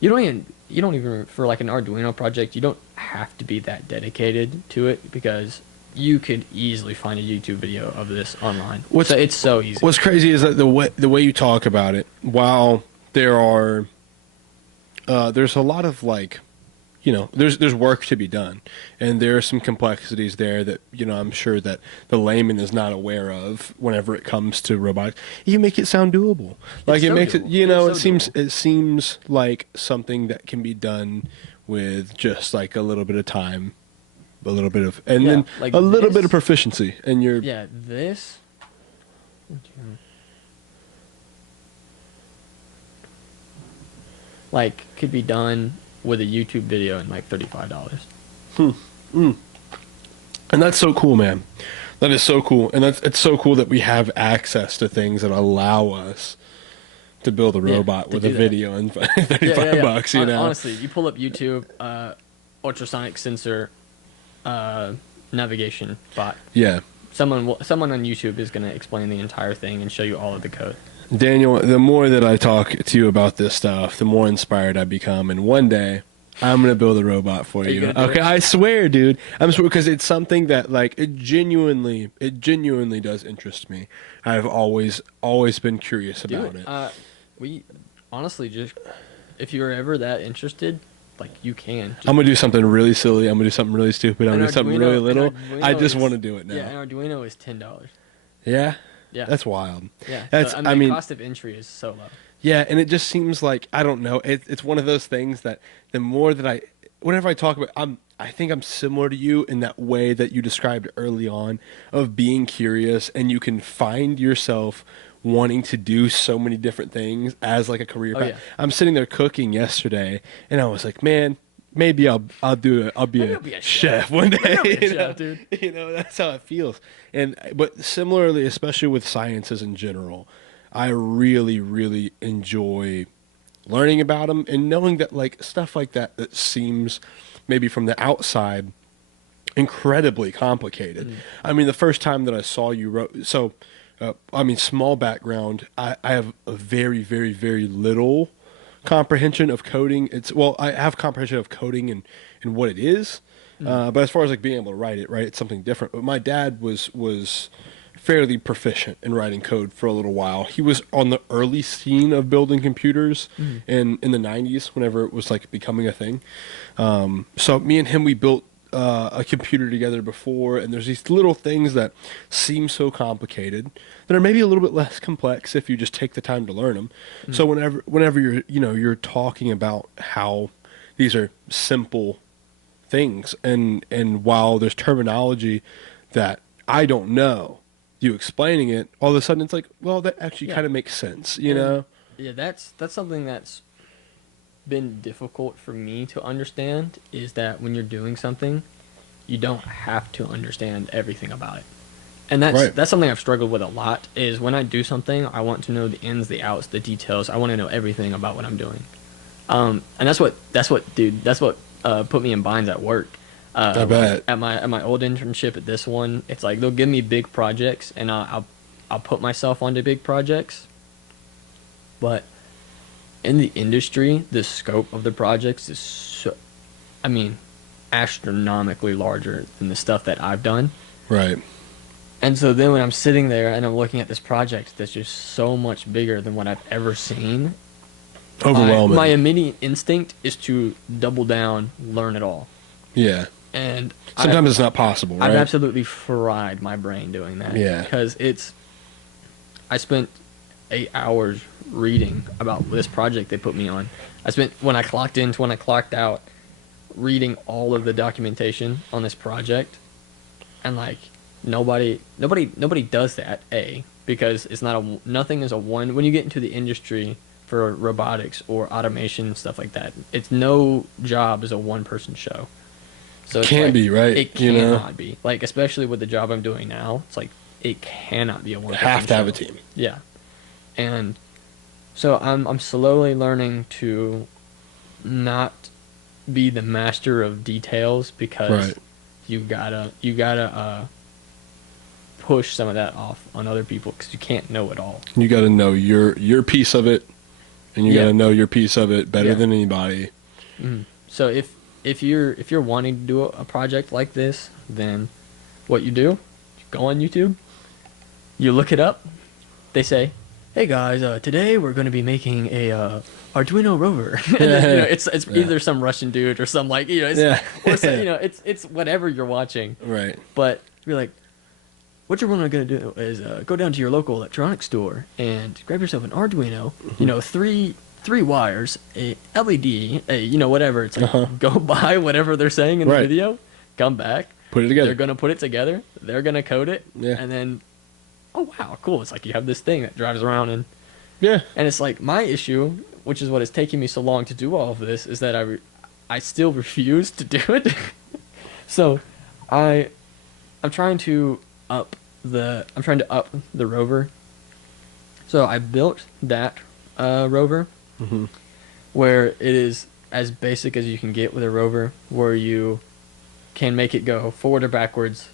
don't even for like an Arduino project, you don't have to be that dedicated to it because you could easily find a YouTube video of this online. It's so easy. What's crazy is that the way you talk about it, while there's a lot of like there's work to be done, and there are some complexities there that I'm sure that the layman is not aware of whenever it comes to robotics. You make it sound doable, like It's it so makes it. doable. It's so doable. It seems like something that can be done with just like a little bit of time, a little bit of, and Yeah, then like a little bit this- of proficiency, and you're Yeah, this. Like, could be done with a YouTube video in like $35. and that's so cool, man. That is so cool, and it's so cool that we have access to things that allow us to build a Yeah, robot to with a do that. video and $35. Honestly, you pull up YouTube, ultrasonic sensor, navigation bot. Yeah. Someone on YouTube is going to explain the entire thing and show you all of the code. Daniel, the more that I talk to you about this stuff, the more inspired I become. And one day, I'm going to build a robot for Are you you. gonna do Okay, it? I swear, dude. I'm swear, because it's something that, like, it genuinely does interest me. I've always been curious Do about it. it. We honestly just, if you're ever that interested, like you can. I'm going to do something really silly. I'm going to do something really stupid. I'm going to do something really little. I just want to do it now. Yeah, and Arduino is $10. Yeah? Yeah. That's wild. Yeah. That's, So, I mean, the cost of entry is so low. yeah, and it just seems like, I don't know, it's one of those things that the more that whenever I talk about, I think I'm similar to you in that way that you described early on of being curious, and you can find yourself wanting to do so many different things as like a career path. Yeah. I'm sitting there cooking yesterday, and I was like, man, maybe I'll be a chef one day. Maybe I'll be a you know? chef, dude. That's how it feels. But similarly, especially with sciences in general, I really, really enjoy learning about them and knowing that like stuff like that seems maybe from the outside incredibly complicated. I mean, the first time that I saw you wrote, small background. I have a very, very, very little comprehension of coding. I have comprehension of coding and what it is, but as far as like being able to write it, right, it's something different. But my dad was fairly proficient in writing code for a little while. He was on the early scene of building computers in the 90s, whenever it was like becoming a thing. So me and him, we built a computer together before, and there's these little things that seem so complicated that are maybe a little bit less complex if you just take the time to learn them. So whenever you're talking about how these are simple things, and while there's terminology that I don't know, you explaining it, all of a sudden it's like, well, that actually kind of makes sense, you know? Yeah, that's something that's been difficult for me to understand, is that when you're doing something, you don't have to understand everything about it. And that's something I've struggled with a lot, is when I do something, I want to know the ins, the outs, the details. I want to know everything about what I'm doing. And that's what put me in binds at work. I bet. At my old internship at this one, it's like they'll give me big projects, and I'll put myself onto big projects. But in the industry, the scope of the projects is astronomically larger than the stuff that I've done. Right. And so then when I'm sitting there and I'm looking at this project that's just so much bigger than what I've ever seen, Overwhelming. my immediate instinct is to double down, learn it all. Yeah. And Sometimes it's not possible, right? I've absolutely fried my brain doing that. Yeah. Because I spent 8 hours reading about this project they put me on. I spent, when I clocked in to when I clocked out, reading all of the documentation on this project. And like, nobody does that, because it's nothing is a one, when you get into the industry for robotics or automation and stuff like that, it's no job is a one person show. So it's Can't be, right? It cannot be. Like, especially with the job I'm doing now, it's like it cannot be a one person show. Have to have a team. Yeah. And so I'm slowly learning to not be the master of details, because you gotta push some of that off on other people, because you can't know it all. You got to know your piece of it, and you got to know your piece of it better than anybody. Mm-hmm. So if you're wanting to do a project like this, then what you do, you go on YouTube, you look it up. They say hey guys, today we're going to be making a Arduino rover. And Yeah, then, yeah. it's Yeah. either some Russian dude or some like it's, Yeah. or so, it's whatever you're watching. Right. But be like, what you're going to do is go down to your local electronics store and grab yourself an Arduino. Three wires, a LED, whatever. It's like go buy whatever they're saying in the Right. video, come back. Put it together. They're gonna put it together. They're gonna code it. Yeah. And then, oh wow, cool! It's like you have this thing that drives around Yeah. and it's like my issue, which is what is taking me so long to do all of this, is that I still refuse to do it. So, I'm trying to up the rover. So I built that rover, where it is as basic as you can get with a rover, where you can make it go forward or backwards.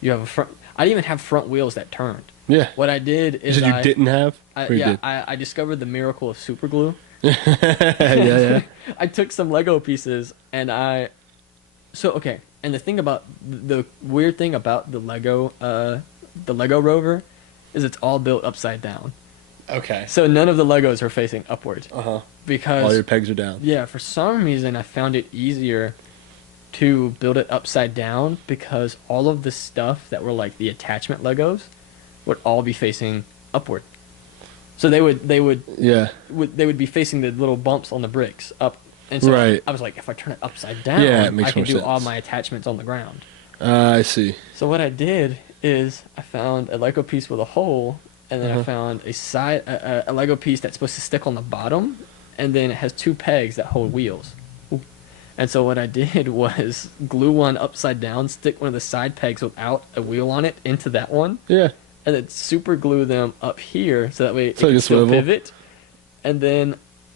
You have a front. I didn't even have front wheels that turned. Yeah. What I did You is said you didn't have? Or you did? I discovered the miracle of super glue. Yeah. I took some Lego pieces and okay. And the weird thing about the Lego rover is it's all built upside down. Okay. So none of the Legos are facing upwards. Because All your pegs are down. yeah, for some reason I found it easier to build it upside down because all of the stuff that were like the attachment Legos would all be facing upward. So they would Yeah. be facing the little bumps on the bricks up. And so Right. I was like, if I turn it upside down, Yeah, it makes I can more do all sense. my attachments on the ground. I see. So what I did is I found a Lego piece with a hole, and then I found a Lego piece that's supposed to stick on the bottom, and then it has two pegs that hold wheels. And so what I did was glue one upside down, stick one of the side pegs without a wheel on it into that one, Yeah. and then super glue them up here so that way it So you can still swivel. pivot. And then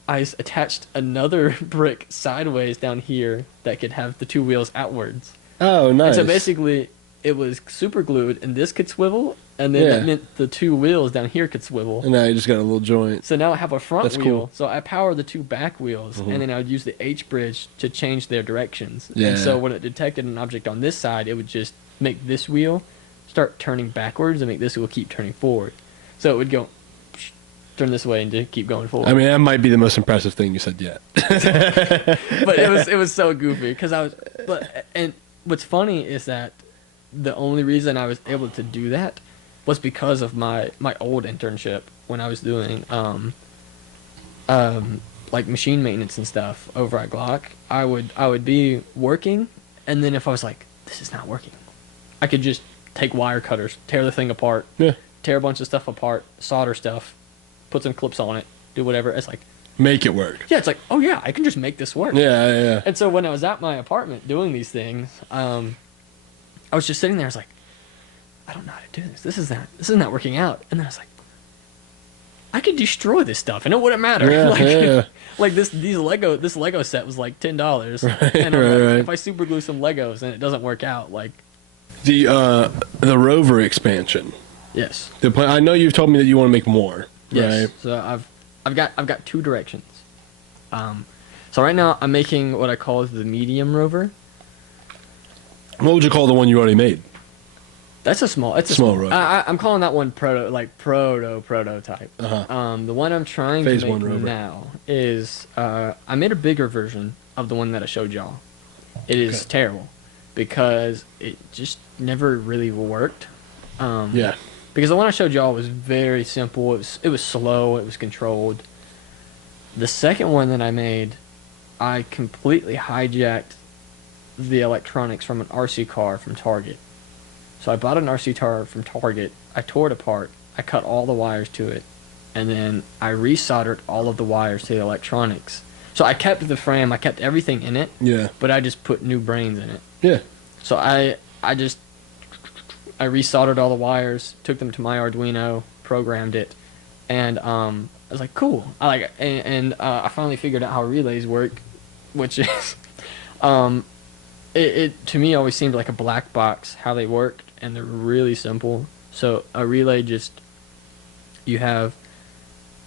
I attached another brick sideways down here that could have the two wheels outwards. Oh, nice. And so basically, it was super glued, and this could swivel, and then Yeah. that meant the two wheels down here could swivel. And now you just got a little joint. So now I have a front That's wheel, cool. so I power the two back wheels, and then I would use the H bridge to change their directions. Yeah. And so when it detected an object on this side, it would just make this wheel start turning backwards and make this wheel keep turning forward. So it would go turn this way and just keep going forward. I mean, that might be the most impressive thing you said yet. But it was so goofy because and what's funny is that the only reason I was able to do that was because of my old internship when I was doing like machine maintenance and stuff over at Glock. I would be working, and then if I was like, this is not working, I could just take wire cutters, tear the thing apart, Yeah. tear a bunch of stuff apart, solder stuff, put some clips on it, do whatever. It's like, Make it work. yeah, it's like, oh yeah, I can just make this work. Yeah. And so when I was at my apartment doing these things, I was just sitting there. I was like, I don't know how to do this. This is not working out. And then I was like, I could destroy this stuff and it wouldn't matter. Yeah, like, yeah. like this Lego set was like $10, Right, and I'm like, right. if I super glue some Legos and it doesn't work out, like, The rover expansion. yes, I know you've told me that you want to make more. yes. Right. So I've got two directions. So right now I'm making what I call the medium rover. What would you call the one you already made? It's a small rover. I'm calling that one prototype. Uh-huh. The one I'm trying Phase to one make rover. now is I made a bigger version of the one that I showed y'all. It is Okay. terrible because it just never really worked. Yeah. Because the one I showed y'all was very simple. It was slow. It was controlled. The second one that I made, I completely hijacked the electronics from an RC car from Target. So I bought an RC car from Target. I tore it apart. I cut all the wires to it, and then I resoldered all of the wires to the electronics. So I kept the frame. I kept everything in it, Yeah. but I just put new brains in it. Yeah. So I resoldered all the wires, took them to my Arduino, programmed it, and I was like, cool. I finally figured out how relays work, which is, it to me always seemed like a black box how they worked, and they're really simple. So a relay you have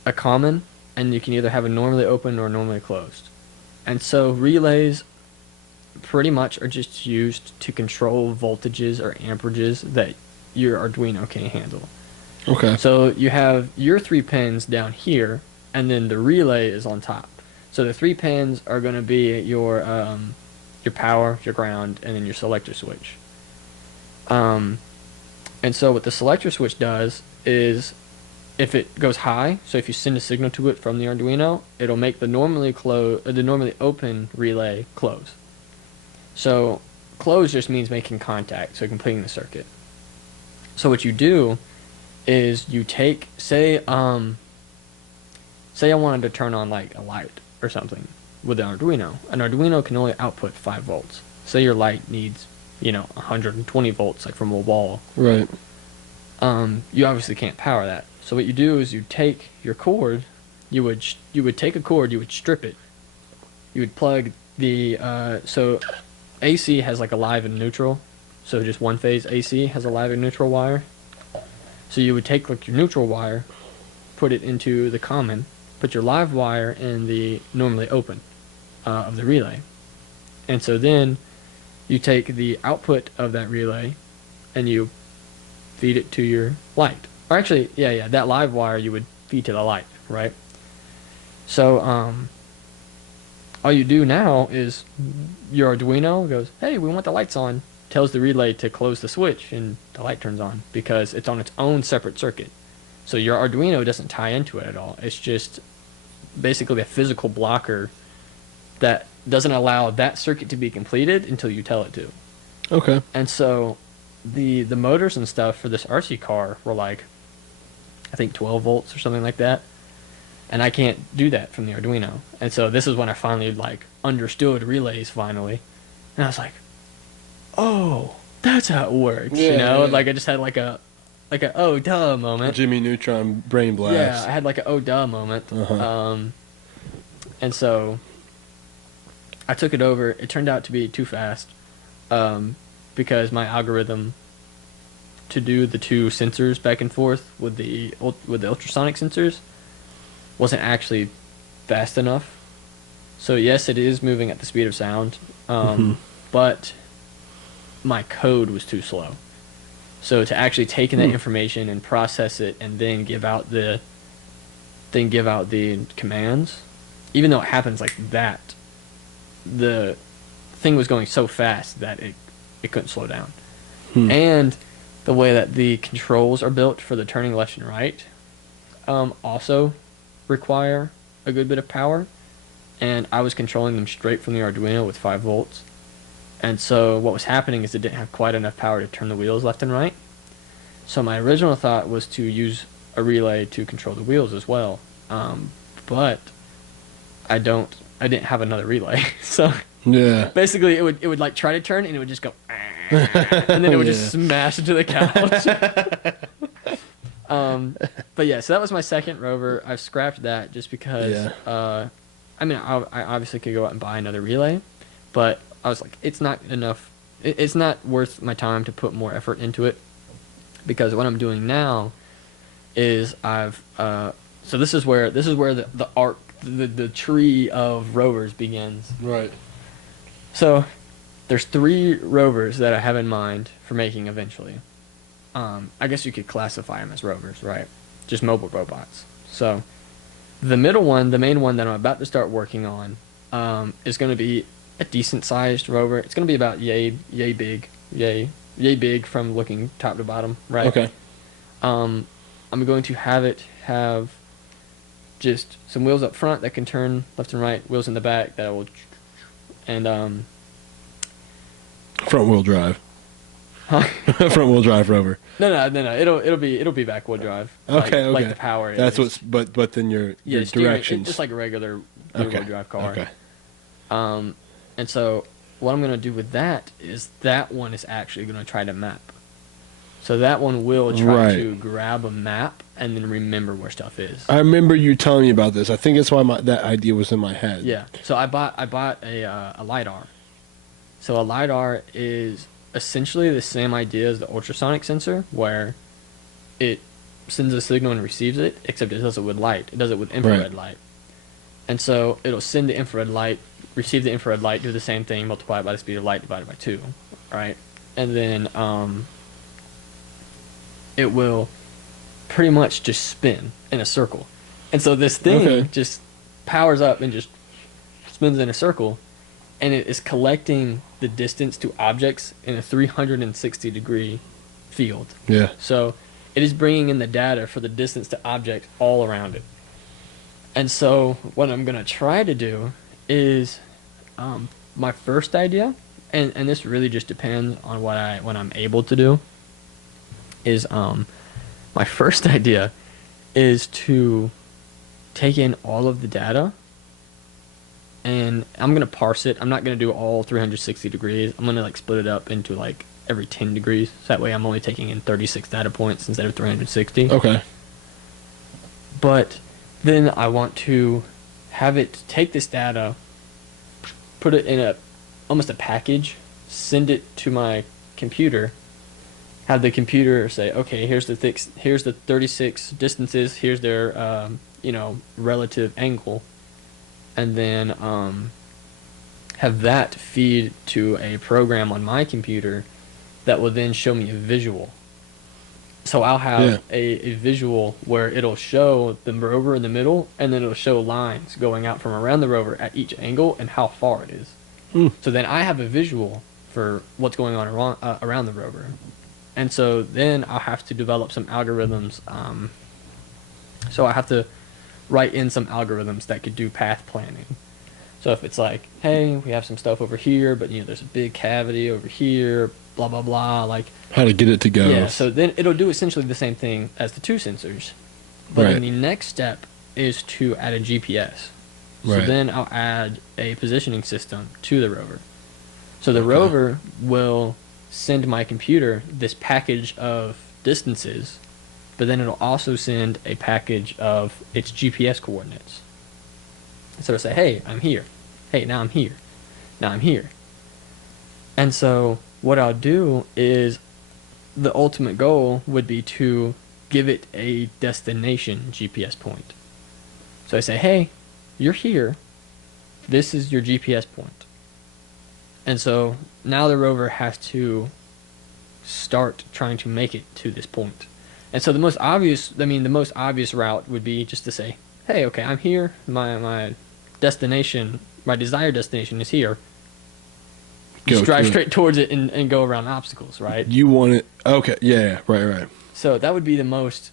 a common, and you can either have a normally open or normally closed. And so relays pretty much are just used to control voltages or amperages that your Arduino can't handle. Okay. So you have your 3 pins down here, and then the relay is on top. So the 3 pins are going to be your power, your ground, and then your selector switch. And so what the selector switch does is, if it goes high, so if you send a signal to it from the Arduino, it'll make the normally open relay close. So close just means making contact, so completing the circuit. So what you do is you take, say I wanted to turn on like a light or something with an Arduino. An Arduino can only output 5 volts. Say your light needs, 120 volts, like from a wall. Right. You obviously can't power that. So what you do is you take your cord, you would take a cord, you would strip it. You would plug so AC has like a live and neutral. So just one phase AC has a live and neutral wire. So you would take like your neutral wire, put it into the common, put your live wire in the normally open of the relay. And so then you take the output of that relay and you feed it to your light. Or actually, that live wire you would feed to the light, right? So all you do now is your Arduino goes, hey, we want the lights on, tells the relay to close the switch, and the light turns on because it's on its own separate circuit. So your Arduino doesn't tie into it at all. It's just basically a physical blocker that doesn't allow that circuit to be completed until you tell it to. Okay. And so the motors and stuff for this RC car were like, I think 12 volts or something like that. And I can't do that from the Arduino. And so this is when I finally like understood relays finally. And I was like, oh, that's how it works. Yeah. Like I just had like a oh duh moment. Jimmy Neutron brain blast. Yeah, I had like a oh duh moment. Uh-huh. And so I took it over. It turned out to be too fast because my algorithm to do the 2 sensors back and forth with the ultrasonic sensors wasn't actually fast enough. So yes, it is moving at the speed of sound, but my code was too slow. So to actually take in that information and process it and then give out the commands, even though it happens like that, the thing was going so fast that it couldn't slow down. And the way that the controls are built for the turning left and right also require a good bit of power, and I was controlling them straight from the Arduino with 5 volts. And so what was happening is it didn't have quite enough power to turn the wheels left and right. So my original thought was to use a relay to control the wheels as well, but I didn't have another relay. So Yeah. basically it would like try to turn and it would just go and then it would just smash into the couch. But yeah, so that was my second rover. I've scrapped that just because I obviously could go out and buy another relay, but I was like, it's not enough. It's not worth my time to put more effort into it, because what I'm doing now is so this is where the arc, the tree of rovers begins. Right. So there's 3 rovers that I have in mind for making eventually. I guess you could classify them as rovers, right? Just mobile robots. So the middle one, the main one that I'm about to start working on, is going to be a decent sized rover. It's going to be about yay big from looking top to bottom, right? Okay. I'm going to have just some wheels up front that can turn left and right, wheels in the back that will, and Front wheel drive. Front wheel drive rover. No. It'll be back wheel drive. Okay. Like the power. That's is. but then your Steering, directions. just like a regular wheel drive car. Okay. And so what I'm gonna do with that is that one is actually gonna try to map. So that one will try to grab a map and then remember where stuff is. I remember you telling me about this. I think that's why that idea was in my head. Yeah. So I bought a LiDAR. So a LiDAR is essentially the same idea as the ultrasonic sensor, where it sends a signal and receives it, except it does it with light. It does it with infrared light. And so it'll send the infrared light, receive the infrared light, do the same thing, multiply it by the speed of light divided by 2, right? And then it will pretty much just spin in a circle. And so this thing just powers up and just spins in a circle, and it is collecting the distance to objects in a 360-degree field. Yeah. So it is bringing in the data for the distance to objects all around it. And so what I'm going to try to do is my first idea, and this really just depends on what I'm able to do, is my first idea is to take in all of the data, and I'm going to parse it. I'm not going to do all 360 degrees. I'm going to like split it up into like every 10 degrees. So that way I'm only taking in 36 data points instead of 360. Okay. But then I want to have it take this data, put it in almost a package, send it to my computer, have the computer say, okay, here's the 36 distances, here's their relative angle, and then have that feed to a program on my computer that will then show me a visual. So I'll have a visual where it'll show the rover in the middle, and then it'll show lines going out from around the rover at each angle and how far it is. So then I have a visual for what's going on around the rover. And so then I'll have to develop some algorithms. So I have to write in some algorithms that could do path planning. So if it's like, hey, we have some stuff over here, but there's a big cavity over here, blah, blah, blah, like how to get it to go. Yeah, so then it'll do essentially the same thing as the two sensors. But then the next step is to add a GPS. So then I'll add a positioning system to the rover. So the rover will send my computer this package of distances, but then it'll also send a package of its GPS coordinates. So it'll say, hey, I'm here. Hey, now I'm here. Now I'm here. And so what I'll do is the ultimate goal would be to give it a destination GPS point. So I say, hey, you're here. This is your GPS point. And so now the rover has to start trying to make it to this point. And so the most obvious route would be just to say, hey, okay, I'm here. My destination, my desired destination is here. Just drive straight towards it and go around obstacles, right? You want it. Okay. Yeah. Right. So that would be the most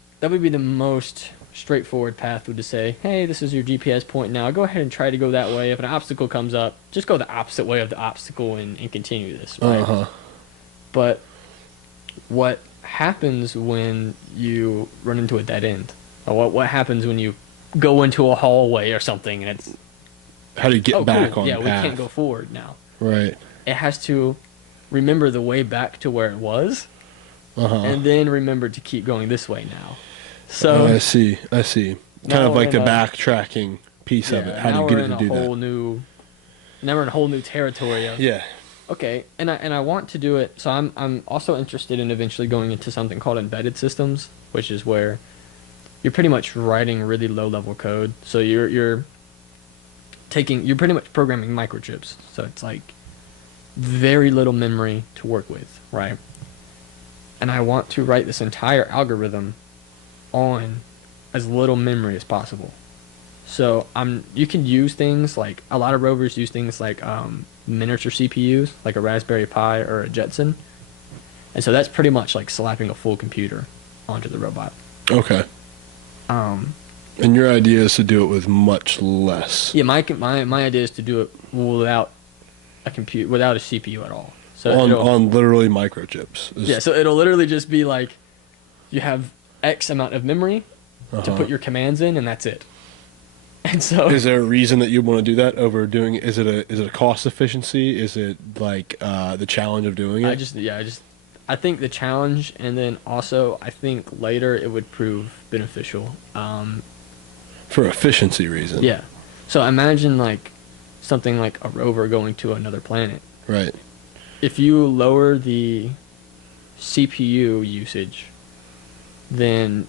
straightforward path, would to say, hey, this is your GPS point now. Go ahead and try to go that way. If an obstacle comes up, just go the opposite way of the obstacle and continue this, right? But what happens when you run into a dead end? Or what happens when you go into a hallway or something and it's... How do you get back on the path? Yeah, we can't go forward now. Right. It has to remember the way back to where it was, and then remember to keep going this way now. So I see. Kind of like the backtracking piece of it. How do you get it to do that? Now we're in a whole new territory of... Yeah. Okay, and I want to do it, so I'm also interested in eventually going into something called embedded systems, which is where you're pretty much writing really low level code. So you're pretty much programming microchips. So it's like very little memory to work with, right? And I want to write this entire algorithm on as little memory as possible. So you can use things like, a lot of rovers use things like miniature CPUs, like a Raspberry Pi or a Jetson. And so that's pretty much like slapping a full computer onto the robot. Okay. And your idea is to do it with much less. Yeah, my idea is to do it without a CPU at all. So on literally microchips. Yeah, so it'll literally just be like, you have X amount of memory to put your commands in, and that's it. And so, is there a reason that you want to do that over doing? Is it a cost efficiency? Is it like the challenge of doing it? I think the challenge, and then also I think later it would prove beneficial. For efficiency reasons. Yeah. So imagine like something like a rover going to another planet. Right. If you lower the CPU usage, then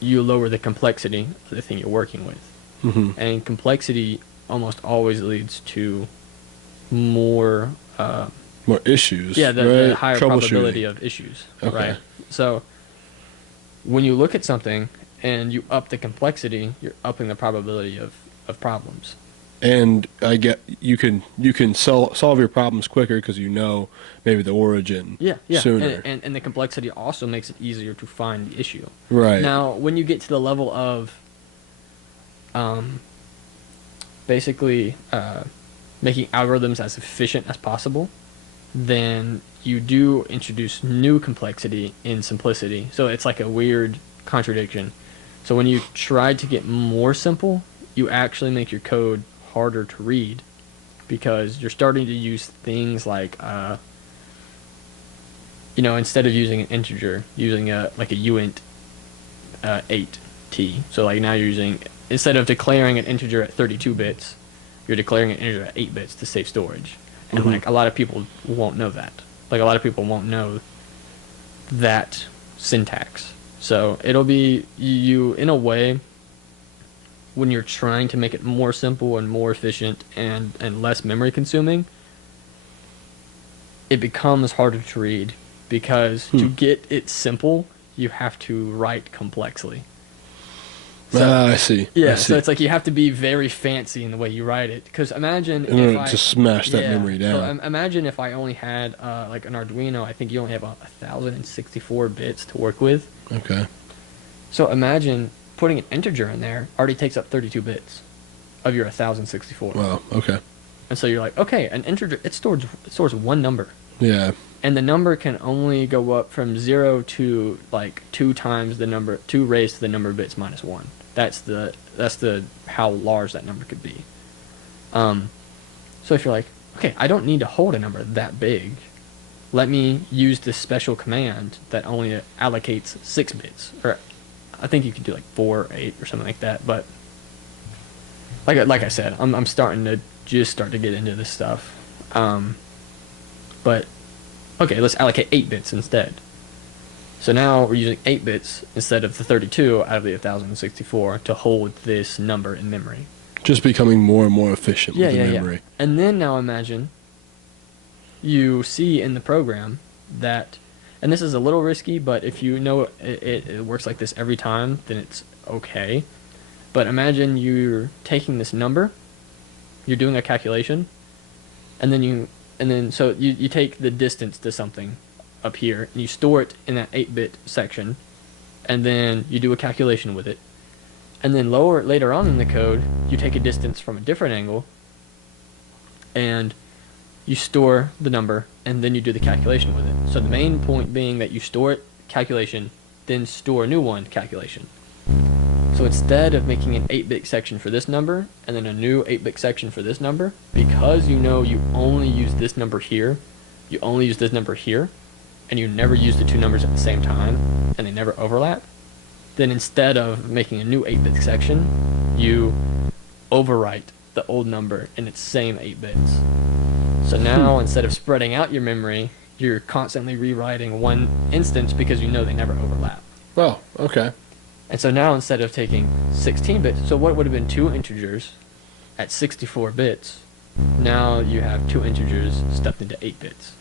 you lower the complexity of the thing you're working with. Mm-hmm. And complexity almost always leads to more issues. Yeah, the higher probability of issues. Okay. Right. So when you look at something and you up the complexity, you're upping the probability of problems. And I get you can solve your problems quicker because you know maybe the origin sooner. And the complexity also makes it easier to find the issue. Right. Now, when you get to the level of basically making algorithms as efficient as possible, then you do introduce new complexity in simplicity. So it's like a weird contradiction. So when you try to get more simple, you actually make your code harder to read because you're starting to use things like instead of using an integer, using a uint 8t. So like now you're using, instead of declaring an integer at 32 bits, you're declaring an integer at 8 bits to save storage. And like a lot of people won't know that. Like a lot of people won't know that syntax. So it'll be you in a way, when you're trying to make it more simple and more efficient and less memory consuming, it becomes harder to read because to get it simple, you have to write complexly. So, I see. Yeah, I see. so it's like you have to be very fancy in the way you write it. Because imagine in order to smash that memory down. So imagine if I only had like an Arduino. I think you only have 1,064 bits to work with. Okay. So imagine putting an integer in there already takes up 32 bits of your 1,064. Wow. Okay. And so you're like, okay, an integer it stores one number. Yeah. And the number can only go up from 0 to like 2 raised to the number of bits minus 1. That's the how large that number could be. So if you're like, okay, I don't need to hold a number that big. Let me use this special command that only allocates 6 bits. Or I think you could do like 4 or 8 or something like that. But like I said, I'm starting to get into this stuff. But okay, let's allocate 8 bits instead. So now we're using 8 bits instead of the 32 out of the 1,064 to hold this number in memory. Just becoming more and more efficient with the memory. Yeah. And then now imagine you see in the program that, and this is a little risky, but if you know it works like this every time, then it's okay. But imagine you're taking this number, you're doing a calculation, and then you take the distance to something up here, and you store it in that 8-bit section, and then you do a calculation with it. And then later on in the code, you take a distance from a different angle, and you store the number, and then you do the calculation with it. So the main point being that you store it, calculation, then store a new one, calculation. So instead of making an 8-bit section for this number, and then a new 8-bit section for this number, because you know you only use this number here, you only use this number here, and you never use the two numbers at the same time, and they never overlap, then instead of making a new 8-bit section, you overwrite the old number in its same 8 bits. So now, instead of spreading out your memory, you're constantly rewriting one instance because you know they never overlap. Oh, okay. And so now, instead of taking 16 bits, so what would have been 2 integers at 64 bits, now you have 2 integers stuffed into 8 bits.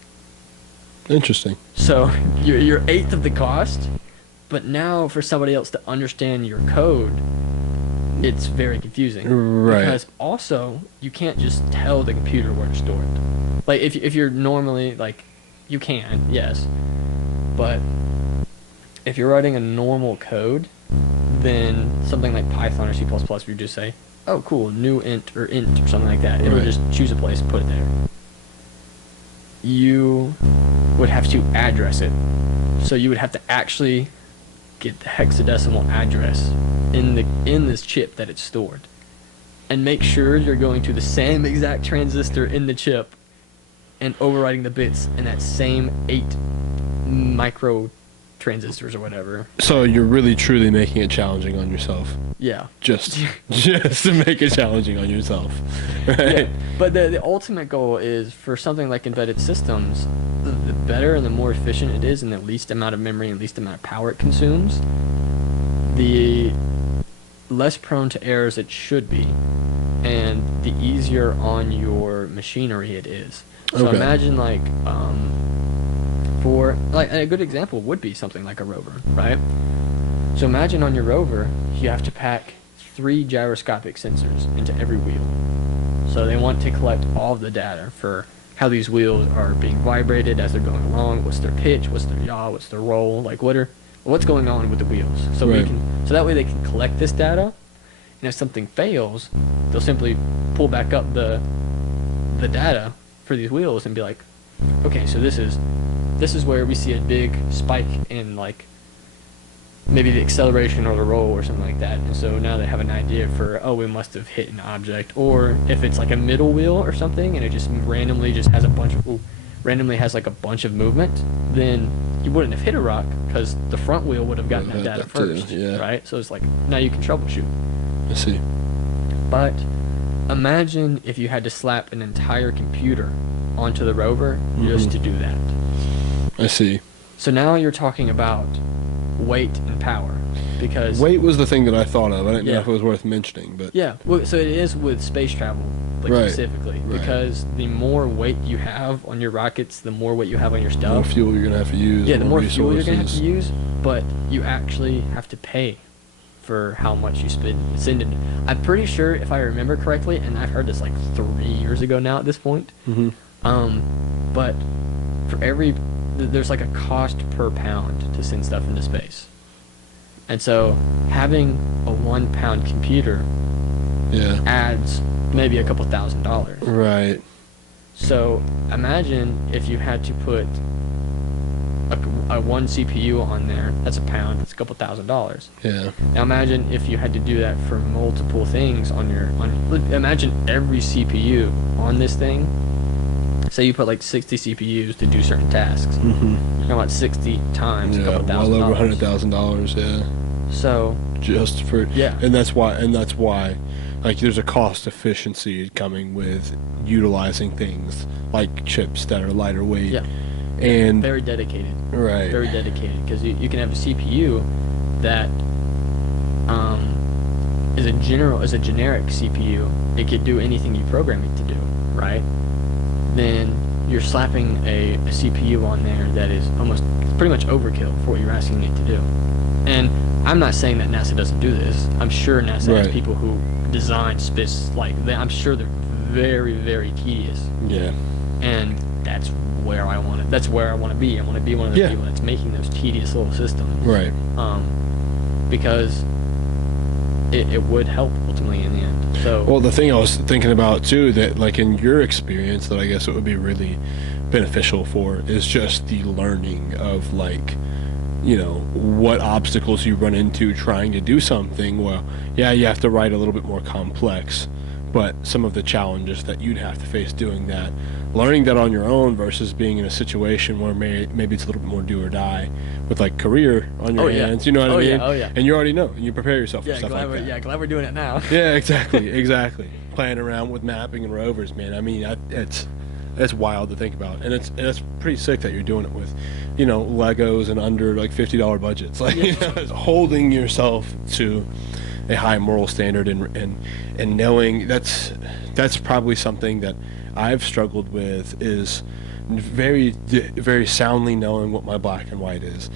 Interesting. So you're eighth of the cost, but now for somebody else to understand your code, it's very confusing. Right. Because also, you can't just tell the computer where to store it. Like, if you're normally, like, you can, yes. But if you're writing a normal code, then something like Python or C++, you just say, oh, cool, new int or something like that. It'll just choose a place and put it there. You would have to address it. So you would have to actually get the hexadecimal address in this chip that it's stored, and make sure you're going to the same exact transistor in the chip and overwriting the bits in that same 8 micro transistors or whatever. So you're really truly making it challenging on yourself. Yeah. Just to make it challenging on yourself. Right? Yeah. But the ultimate goal is for something like embedded systems, the better and the more efficient it is and the least amount of memory and least amount of power it consumes, the less prone to errors it should be, and the easier on your machinery it is. So imagine like for like a good example would be something like a rover, right? So imagine on your rover, you have to pack 3 gyroscopic sensors into every wheel. So they want to collect all of the data for how these wheels are being vibrated as they're going along, what's their pitch, what's their yaw, what's their roll, like what's going on with the wheels. So Right. so that way they can collect this data, and if something fails, they'll simply pull back up the data for these wheels and be like, okay, so this is where we see a big spike in like maybe the acceleration or the roll or something like that. And so now they have an idea for, oh, we must have hit an object. Or if it's like a middle wheel or something and it just randomly just has like a bunch of movement, then you wouldn't have hit a rock because the front wheel would have gotten that data first, yeah. right? So it's like, now you can troubleshoot. I see. But imagine if you had to slap an entire computer onto the rover just to do that. I see. So now you're talking about weight and power, because Weight was the thing that I thought of. I didn't know Yeah. if it was worth mentioning, but yeah, well, so it is with space travel, like Right, specifically, right. because the more weight you have on your rockets, the more weight you have on your the more stuff. fuel you're gonna have to use. Yeah, the more fuel you're gonna have resources. to use, but you actually have to pay for how much you send it. I'm pretty sure, if I remember correctly, and I've heard this like 3 years ago now at this point. Mhm. But for there's like a cost per pound to send stuff into space. And so having a 1 pound computer Yeah. adds maybe a couple $1,000. Right. So imagine if you had to put a 1 CPU on there, that's a pound, that's a couple $1,000. Yeah. Now imagine if you had to do that for multiple things imagine every CPU on this thing. Say you put like 60 CPUs to do certain tasks. Mhm. You're talking about 60 times a Yeah. couple Well $1,000. over $100,000. Yeah. So Just for Yeah. and that's why like there's a cost efficiency coming with utilizing things like chips that are lighter weight. yeah, And very dedicated. right. Very dedicated, because you can have a CPU that is a generic CPU. It could do anything you program it to do, right? Then you're slapping a CPU on there that is pretty much overkill for what you're asking it to do. And I'm not saying that NASA doesn't do this. I'm sure NASA has Right. people who design I'm sure they're very, very tedious. Yeah. And that's where I want to be. I want to be one of the Yeah. people that's making those tedious little systems. Right. Because it would help ultimately in the end. So Well, the thing I was thinking about too, that like in your experience, that I guess it would be really beneficial for is just the learning of like, you know, what obstacles you run into trying to do something. Well, yeah, you have to write a little bit more complex, but some of the challenges that you'd have to face doing that, learning that on your own versus being in a situation where maybe it's a little bit more do or die with like career on your hands. You know what I mean? Oh yeah. And you already know, and you prepare yourself for stuff like that. Glad we're doing it now. Yeah, exactly. Playing around with mapping and rovers, man. I mean, it's wild to think about, and it's pretty sick that you're doing it with, you know, Legos and under like $50 budgets. Like, you know, it's holding yourself to a high moral standard, and knowing that's probably something that I've struggled with, is very very soundly knowing what my black and white is,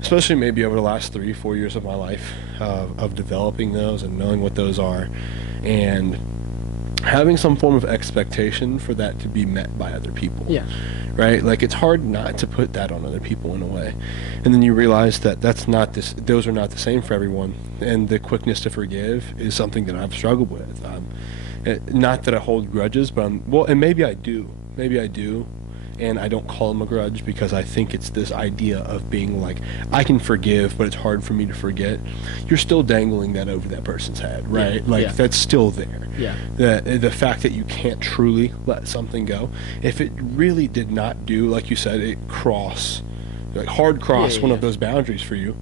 especially maybe over the last 3-4 years of my life, of developing those and knowing what those are, and having some form of expectation for that to be met by other people. Yeah. Right? Like, it's hard not to put that on other people in a way. And then you realize that those are not the same for everyone. And the quickness to forgive is something that I've struggled with. Not that I hold grudges, but and maybe I do. And I don't call them a grudge, because I think it's this idea of being like, I can forgive, but it's hard for me to forget. You're still dangling that over that person's head, right? Yeah, Like, yeah. that's still there. Yeah. The fact that you can't truly let something go, if it really did not do, like you said, hard cross one of those boundaries for you,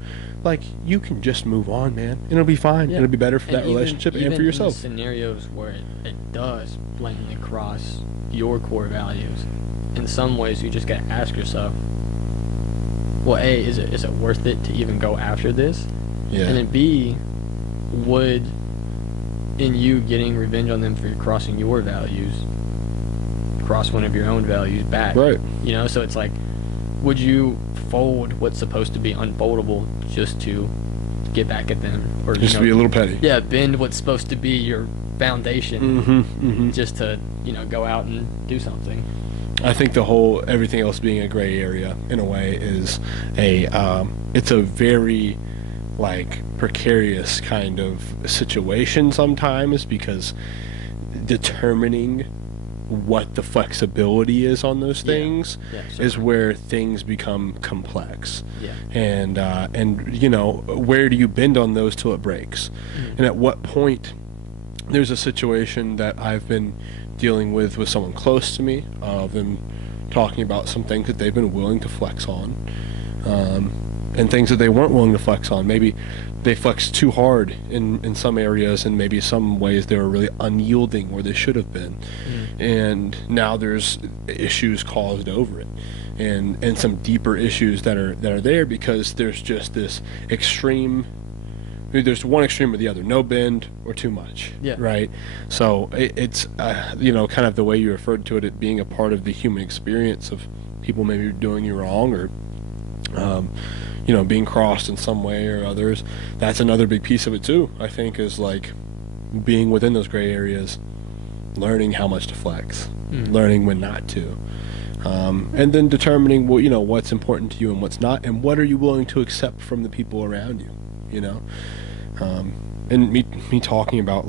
like, you can just move on, man. It'll be fine. Yeah. It'll be better for And that relationship and for yourself. In scenarios where it does blatantly cross your core values, in some ways you just gotta ask yourself, well, A, is it worth it to even go after this? Yeah. And then B, would, in you getting revenge on them for crossing your values, cross one of your own values back? Right. You know, so it's like, would you fold what's supposed to be unfoldable just to get back at them, or Just to be a little petty. Yeah, bend what's supposed to be your foundation, just to go out and do something. I think everything else being a gray area in a way is it's a very like precarious kind of situation sometimes, because determining what the flexibility is on those things is where things become complex. And where do you bend on those till it breaks? And at what point, there's a situation that I've been dealing with someone close to me, of them talking about some things that they've been willing to flex on, and things that they weren't willing to flex on. Maybe they flexed too hard in some areas, and maybe some ways they were really unyielding where they should have been. And now there's issues caused over it, and some deeper issues that are there, because there's just this extreme. There's one extreme or the other, no bend or too much, right? So it's kind of the way you referred to it being a part of the human experience of people maybe doing you wrong, or being crossed in some way or others. That's another big piece of it too, I think, is like being within those gray areas, learning how much to flex, learning when not to, and then determining what's important to you and what's not, and what are you willing to accept from the people around you. And me talking about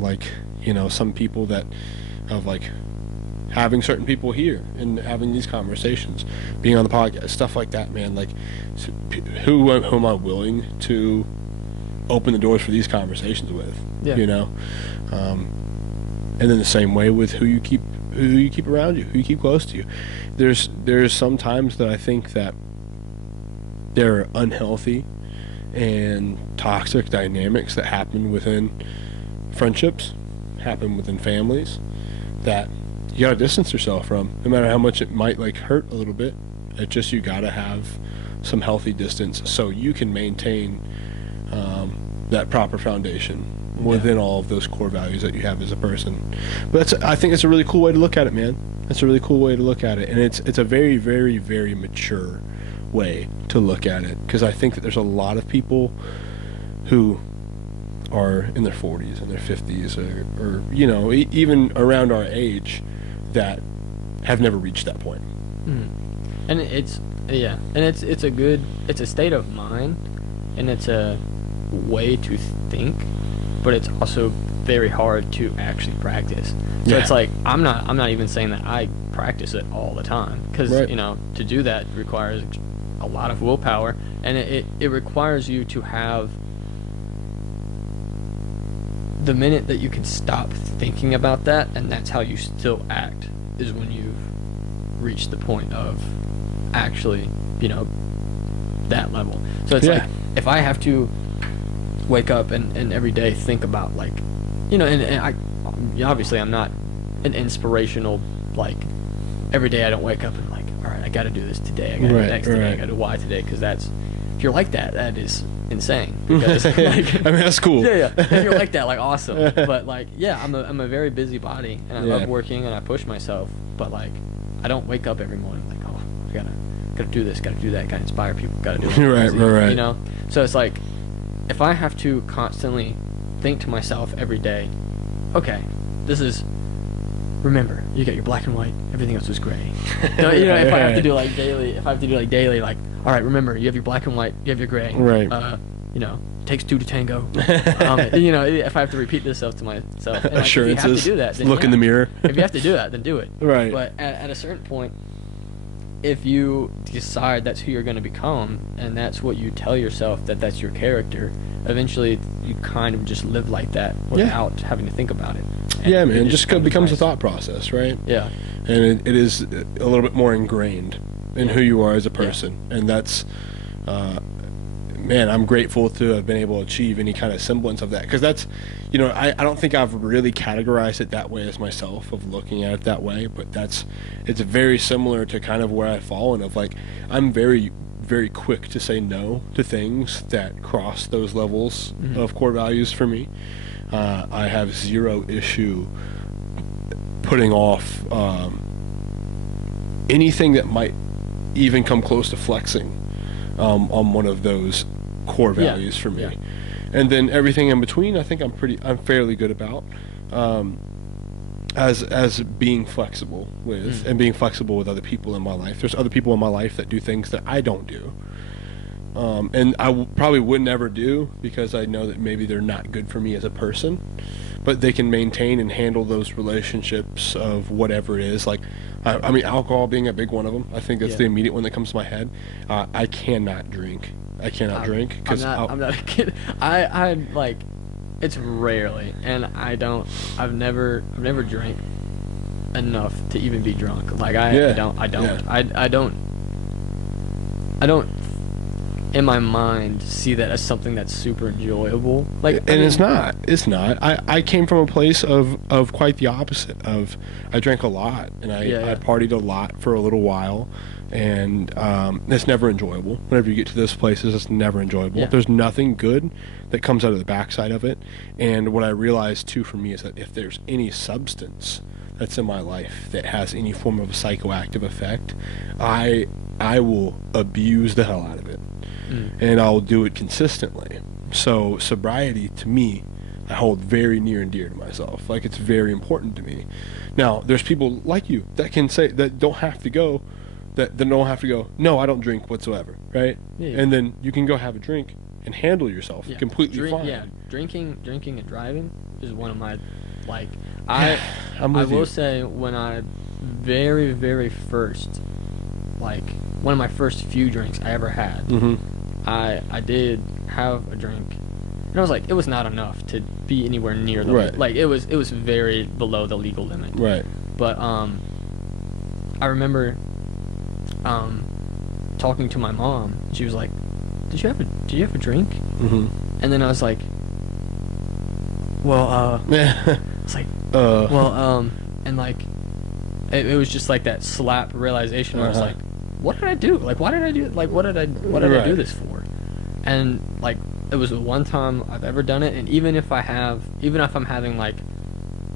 some people that of having certain people here and having these conversations, being on the podcast, stuff like that, man. Who am I willing to open the doors for these conversations with? And then the same way with who you keep around you, who you keep close to you. There's some times that I think that they're unhealthy and toxic dynamics that happen within friendships, happen within families, that you gotta distance yourself from, no matter how much it might hurt a little bit. It's just, you gotta have some healthy distance so you can maintain that proper foundation within all of those core values that you have as a person. But I think it's a really cool way to look at it, man. That's a really cool way to look at it, and it's a very, very, very mature way to look at it, because I think that there's a lot of people who are in their 40s and their 50s, or even around our age, that have never reached that point. And it's a state of mind, and it's a way to think, but it's also very hard to actually practice. So it's like, I'm not even saying that I practice it all the time, because to do that requires a lot of willpower, and it requires you to have the minute that you can stop thinking about that, and that's how you still act, is when you've reached the point of actually that level. So it's like, if I have to wake up and every day think about and I obviously I'm not an inspirational, every day I don't wake up and all right, I got to do this today, I got to do X today, I got to do Y today, because if you're like that, that is insane. Because I mean, that's cool. If you're like that, awesome. But I'm a very busy body, and I love working, and I push myself. But I don't wake up every morning I gotta do this, gotta do that, gotta inspire people, gotta do it. Right. So it's if I have to constantly think to myself every day, okay, this is. Remember, you got your black and white. Everything else is gray. If I have to do daily, all right, remember, you have your black and white, you have your gray. Right. Takes two to tango. If I have to repeat this to myself, and assurances. If you have to do that, then look in the mirror. If you have to do that, then do it. Right. But at a certain point, if you decide that's who you're going to become, and that's what you tell yourself that's your character, eventually you kind of just live like that without having to think about it. And man, it just becomes a thought process, right? Yeah. And it is a little bit more ingrained in who you are as a person. And that's, man, I'm grateful to have been able to achieve any kind of semblance of that. Because that's, I don't think I've really categorized it that way as myself, of looking at it that way. But it's very similar to kind of where I've fallen of I'm very, very quick to say no to things that cross those levels of core values for me. I have zero issue putting off anything that might even come close to flexing on one of those core values for me. And then everything in between, I think I'm fairly good about. As being flexible with and being flexible with other people in my life. There's other people in my life that do things that I don't do. And I probably would never do because I know that maybe they're not good for me as a person, but they can maintain and handle those relationships of whatever it is. Like, I mean, alcohol being a big one of them. I think that's the immediate one that comes to my head. I cannot drink. I cannot drink. I'm not a kid. I like, it's rarely, and I've never drank enough to even be drunk. Like, I don't in my mind see that as something that's super enjoyable. Like, and it's not. I came from a place of quite the opposite. Of I drank a lot and I partied a lot for a little while, and it's never enjoyable. Whenever you get to those places, it's never enjoyable. There's nothing good that comes out of the backside of it. And what I realized too for me is that if there's any substance that's in my life that has any form of a psychoactive effect, I will abuse the hell out of it. And I'll do it consistently. So sobriety, to me, I hold very near and dear to myself. Like, it's very important to me. Now, there's people like you that can say that don't have to go, no, I don't drink whatsoever, right? Yeah. And then you can go have a drink and handle yourself completely fine. Yeah, drinking and driving is one of my, like, I will say, when I very, very first, like, one of my first few drinks I ever had, I did have a drink, and I was like, it was not enough to be anywhere near the like, it was very below the legal limit. Right. But I remember talking to my mom. She was like, did you have a drink? And then I was like, well, it's like, and like, it was just like that slap realization where I was like, what did I do? Like, why did I do? Like, what did I do this for? And like, it was the one time I've ever done it. And even if I'm having like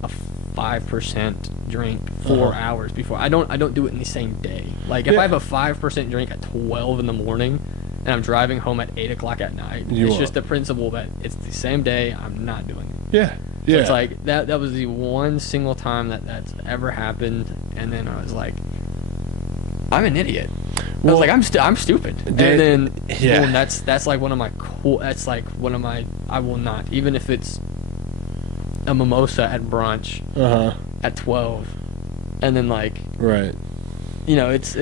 a 5% drink 4 hours before, I don't do it in the same day. Like, if I have a 5% drink at 12 in the morning and I'm driving home at 8 o'clock at night, it's just the principle that it's the same day, I'm not doing it. Yeah. So it's like that was the one single time that's ever happened. And then I was like, I'm an idiot. I was like, I'm stupid. And then that's like one of my I will not, even if it's a mimosa at brunch at 12, and then like, you know, it's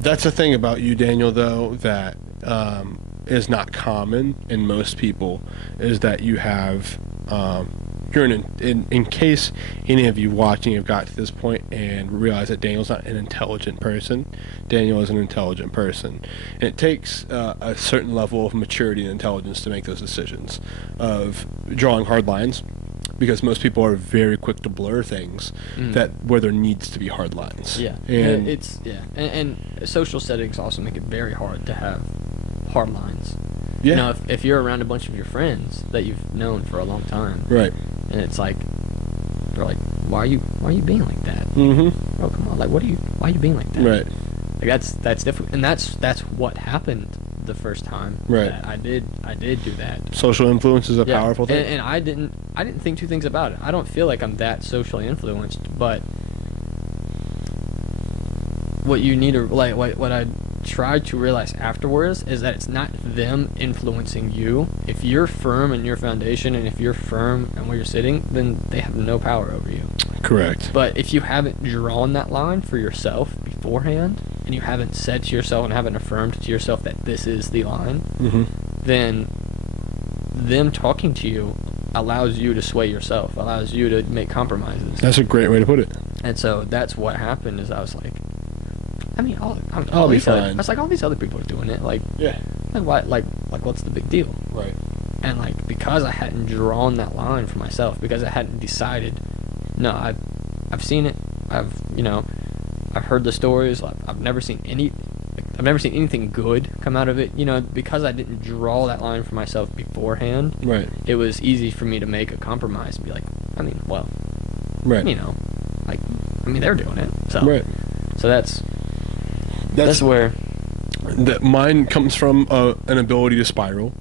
that's the thing about you, Daniel, though, that is not common in most people, is that you have you're in case any of you watching have got to this point and realize that Daniel's not an intelligent person. Daniel is an intelligent person, and it takes a certain level of maturity and intelligence to make those decisions of drawing hard lines, because most people are very quick to blur things where there needs to be hard lines. And social settings also make it very hard to have hard lines. Yeah. You know, if you're around a bunch of your friends that you've known for a long time, right? And it's like, they're like, why are you being like that? Oh, come on, like, why are you being like that? Right. Like, that's difficult, and that's what happened the first time. Right. I did do that. Social influence is a powerful thing. And I didn't think two things about it. I don't feel like I'm that socially influenced, but what you need to, like, what I tried to realize afterwards is that it's not them influencing you. If you're firm in your foundation, and if you're firm in where you're sitting, then they have no power over you. Correct. But if you haven't drawn that line for yourself beforehand, and you haven't said to yourself and haven't affirmed to yourself that this is the line, then them talking to you allows you to sway yourself, allows you to make compromises. That's a great way to put it. And so that's what happened. Is I was like, I mean, I'll be fine. I was like, all these other people are doing it. Like, like what? Like what's the big deal? Right. And like, because I hadn't drawn that line for myself, because I hadn't decided, no, I've seen it. I've heard the stories. I've never seen anything good come out of it. You know, because I didn't draw that line for myself beforehand. Right. It was easy for me to make a compromise and be like, I mean, well, right. You know, like, I mean, they're doing it. So, right. So that's where that mine comes from, an ability to spiral.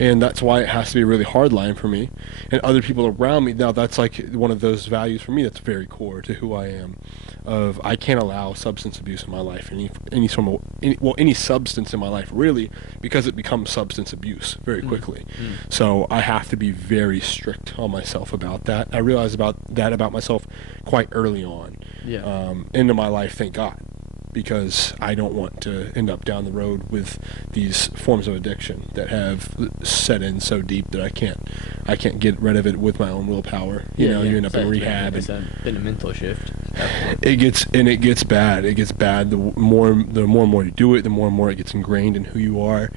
And that's why it has to be a really hard line for me. And other people around me, now that's like one of those values for me that's very core to who I am. Of I can't allow substance abuse in my life, any substance in my life really, because it becomes substance abuse very quickly. So I have to be very strict on myself about that. I realized about myself quite early on into my life, thank God, because I don't want to end up down the road with these forms of addiction that have set in so deep that I can't get rid of it with my own willpower. You end up in rehab. It's been a mental shift. It gets bad. It gets bad. The more and more you do it, the more and more it gets ingrained in who you are.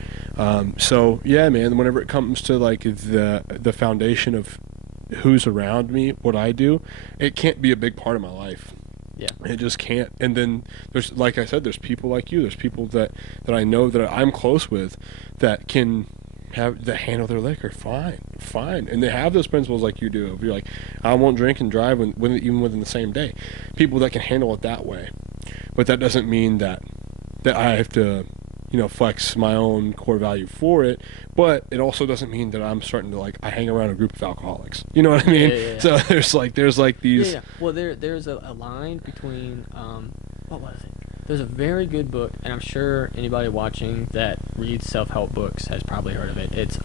So yeah, man. Whenever it comes to like the foundation of who's around me, what I do, it can't be a big part of my life. Yeah. It just can't. And then there's, like I said, there's people like you. There's people that I know that I'm close with that can handle their liquor fine, and they have those principles like you do. If you're like, I won't drink and drive even within the same day. People that can handle it that way, but that doesn't mean that I have to, flex my own core value for it. But it also doesn't mean that I'm starting to I hang around a group of alcoholics. You know what I mean? Yeah. So there's these. Yeah. Well, there's a line between what was it? There's a very good book, and I'm sure anybody watching that reads self-help books has probably heard of it. It's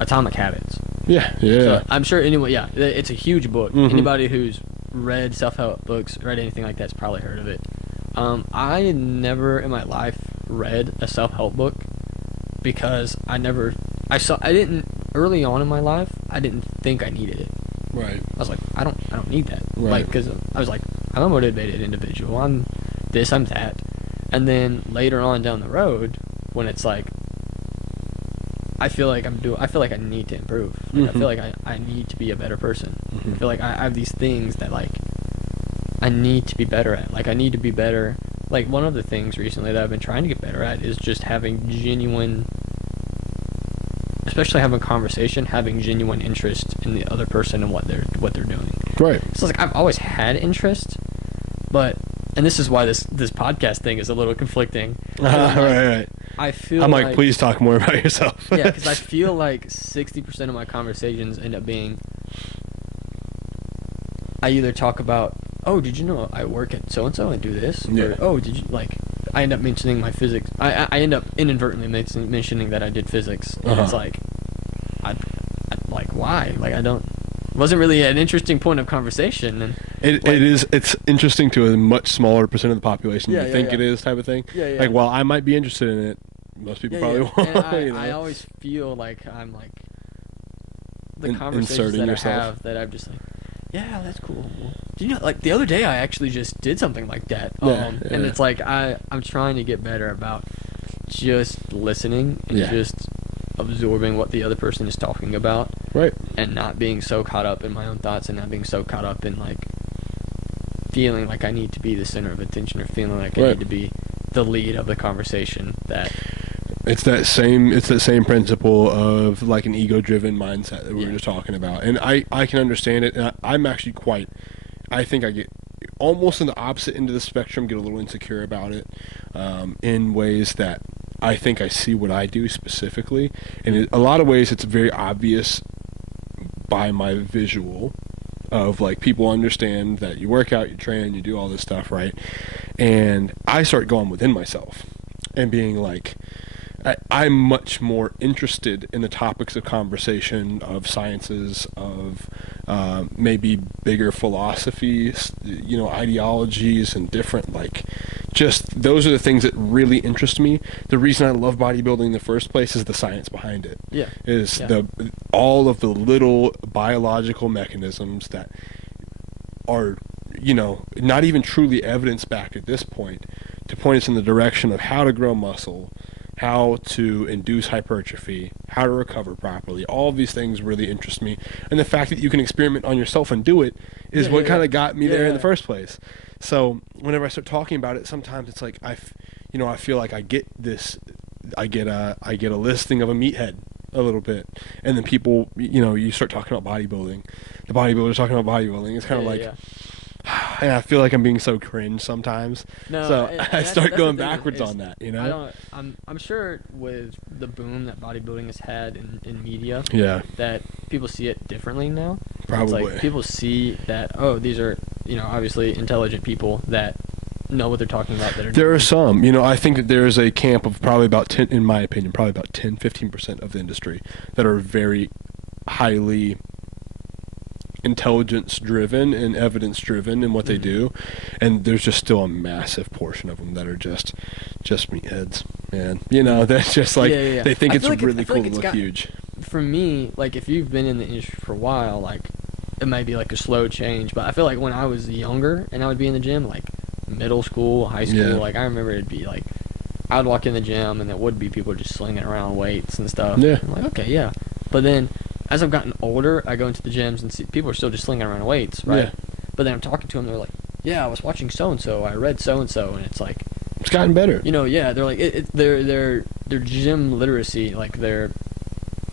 Atomic Habits. Yeah. So I'm sure anyway. Yeah, it's a huge book. Anybody who's read self-help books, read anything like that's probably heard of it. I never in my life read a self-help book because early on in my life, I didn't think I needed it. Right. I was like, I don't need that. Right. Because I was like, I'm a motivated individual. I'm this, I'm that. And then later on down the road, when it's like, I feel like I need to improve. I feel like I need to be a better person. I feel like I have these things that I need to be better at. I need to be better. One of the things recently that I've been trying to get better at is just having genuine, especially having a conversation, having genuine interest in the other person and what they're doing. Right. So I've always had interest, and this is why this podcast thing is a little conflicting. Right. I feel I'm like, please talk more about yourself. Yeah, because I feel like 60% of my conversations end up being, I either talk about, oh, did you know I work at so-and-so and do this? Yeah. Or, oh, did you, I end up mentioning my physics. I end up inadvertently mentioning that I did physics. And it's like, I why? Wasn't really an interesting point of conversation. And it's interesting to a much smaller percent of the population than you think it is, type of thing. Yeah. While I might be interested in it, most people probably won't. And I always feel like I'm the conversations that yourself. I have that I'm just like, yeah, that's cool. Do you know, the other day I actually just did something like that. And it's like I'm trying to get better about just listening and just absorbing what the other person is talking about. Right. And not being so caught up in my own thoughts and not being so caught up in feeling like I need to be the center of attention or feeling like I need to be the lead of the conversation. It's that same principle of an ego-driven mindset that we were just talking about. And I can understand it. And I'm actually I think I get almost in the opposite end of the spectrum, get a little insecure about it in ways that I think I see what I do specifically. And in a lot of ways, it's very obvious by my visual of people understand that you work out, you train, you do all this stuff, right? And I start going within myself and being like, I'm much more interested in the topics of conversation, of sciences, of maybe bigger philosophies, ideologies, and different just those are the things that really interest me. The reason I love bodybuilding in the first place is the science behind it. Yeah. Is all of the little biological mechanisms that are not even truly evidence-backed at this point to point us in the direction of how to grow muscle, how to induce hypertrophy, how to recover properly. All of these things really interest me. And the fact that you can experiment on yourself and do it is what kind of got me there in the first place. So whenever I start talking about it, sometimes it's I feel like I get a listing of a meathead a little bit. And then people, you start talking about bodybuilding. The bodybuilders talking about bodybuilding. It's kind of and I feel like I'm being so cringe sometimes. No, So and I start that's the going thing backwards is on that, I don't. I'm sure with the boom that bodybuilding has had in media, Yeah, that people see it differently now. probably. It's like people see that, oh, these are, obviously intelligent people that know what they're talking about. That are There are doing. some, I think that there is a camp of probably about 10, in my opinion, probably about 10, 15% of the industry that are very highly intelligence driven and evidence driven in what they do, and there's just still a massive portion of them that are just meatheads, man. That's just like Yeah. they think I it's feel like really I feel cool like to look huge. For me, like if you've been in the industry for a while, like it might be like a slow change, but I feel like when I was younger and I would be in the gym, like middle school, high school, Yeah. like I remember it'd be like I would walk in the gym and there would be people just slinging around weights and stuff. Yeah. I'm like, okay, yeah. But then as I've gotten older, I go into the gyms and see people are still just slinging around weights, right? Yeah. But then I'm talking to them, they're like, yeah, I was watching so and so, I read so and so, and it's like, It's gotten better. yeah, they're like their gym literacy, like their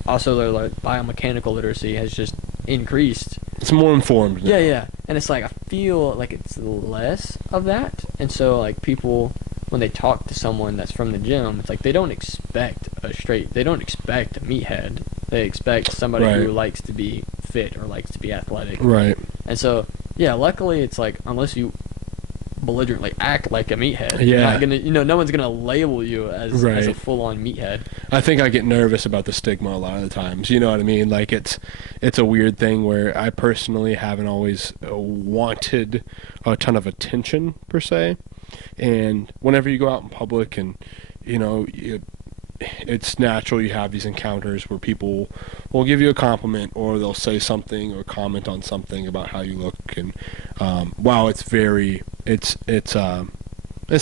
like biomechanical literacy has just increased. It's more informed now. Yeah. And it's like I feel like it's less of that. And so like people when they talk to someone that's from the gym, it's like they don't expect a meathead. They expect somebody Right. who likes to be fit or likes to be athletic. Right. And so yeah, luckily it's like unless you belligerently act like a meathead, Yeah. you're not gonna no one's gonna label you as a Right. full-on meathead. I think I get nervous about the stigma a lot of the times. You know what I mean? Like it's a weird thing where I personally haven't always wanted a ton of attention per se. And whenever you go out in public and it's natural you have these encounters where people will give you a compliment or they'll say something or comment on something about how you look, and wow, it's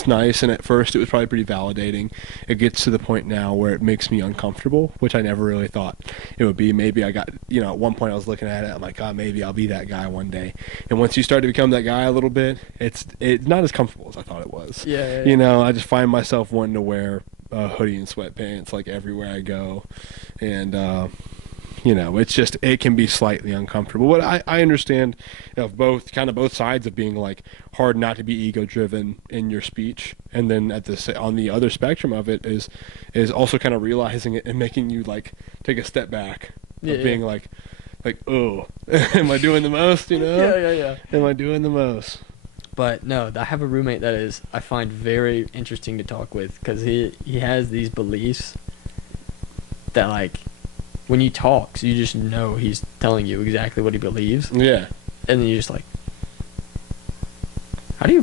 nice, and at first it was probably pretty validating. It gets to the point now where it makes me uncomfortable, which I never really thought it would be. Maybe I got, at one point I was looking at it, I'm like, God, maybe I'll be that guy one day. And once you start to become that guy a little bit, it's not as comfortable as I thought it was. Yeah. I just find myself wanting to wear a hoodie and sweatpants like everywhere I go, and it's just, it can be slightly uncomfortable. But I understand both sides of being like hard not to be ego driven in your speech, and then on the other spectrum of it is also kind of realizing it and making you like take a step back of being like, oh, am I doing the most? Yeah. Am I doing the most? But no, I have a roommate that I find very interesting to talk with because he has these beliefs that like when you talk, so you just know he's telling you exactly what he believes. Yeah. And then you're just like, how do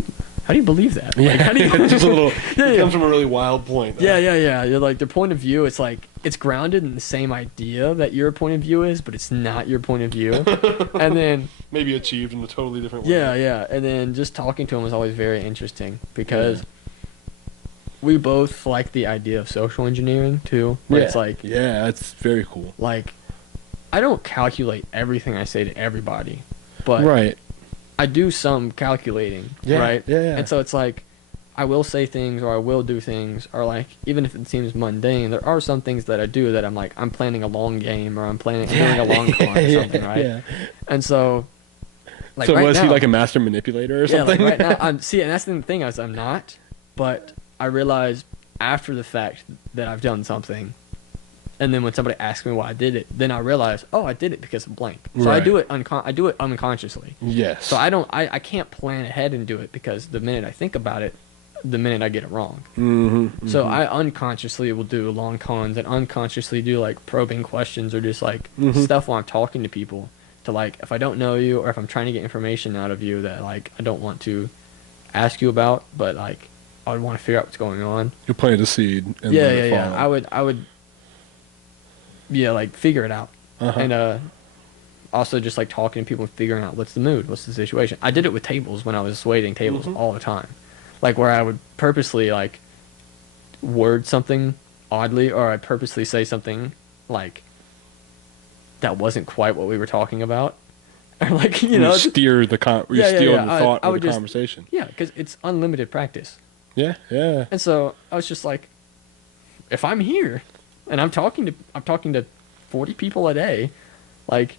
you believe that? Yeah. Like, how do you It's just a little. Yeah. It comes from a really wild point. Yeah. You're like their point of view. It's like it's grounded in the same idea that your point of view is, but it's not your point of view. And then Maybe achieved in a totally different way. yeah. And then just talking to him is always very interesting because we both like the idea of social engineering too. Where it's like that's very cool. like I don't calculate everything I say to everybody, but Right. I do some calculating, Yeah, right? yeah. And so it's like I will say things or I will do things, or like even if it seems mundane, there are some things that I do that I'm like I'm planning a long game or I'm doing a long con or something, right? Yeah. And so like So right was now, he like a master manipulator or something? Yeah, like right now and that's the thing is I'm not, but I realize after the fact that I've done something, and then when somebody asks me why I did it, then I realize, oh, I did it because of blank. So Right. I do it unconsciously. Yes. So I can't plan ahead and do it because the minute I think about it, the minute I get it wrong. Mm-hmm. So I unconsciously will do long cons and unconsciously do like probing questions or just like stuff while I'm talking to people to like if I don't know you or if I'm trying to get information out of you that like I don't want to ask you about, but like I would want to figure out what's going on. You planted a seed. And Yeah. let it fall. I would. Yeah, like figure it out, and also just like talking to people and figuring out what's the mood, what's the situation. I did it with tables when I was waiting tables all the time, like where I would purposely like word something oddly, or I'd purposely say something like that wasn't quite what we were talking about, or like You steer the Yeah, steal yeah. the thought I of would the just- conversation. yeah, because it's unlimited practice. Yeah. And so I was just like, if I'm here and I'm talking to 40 people a day, like,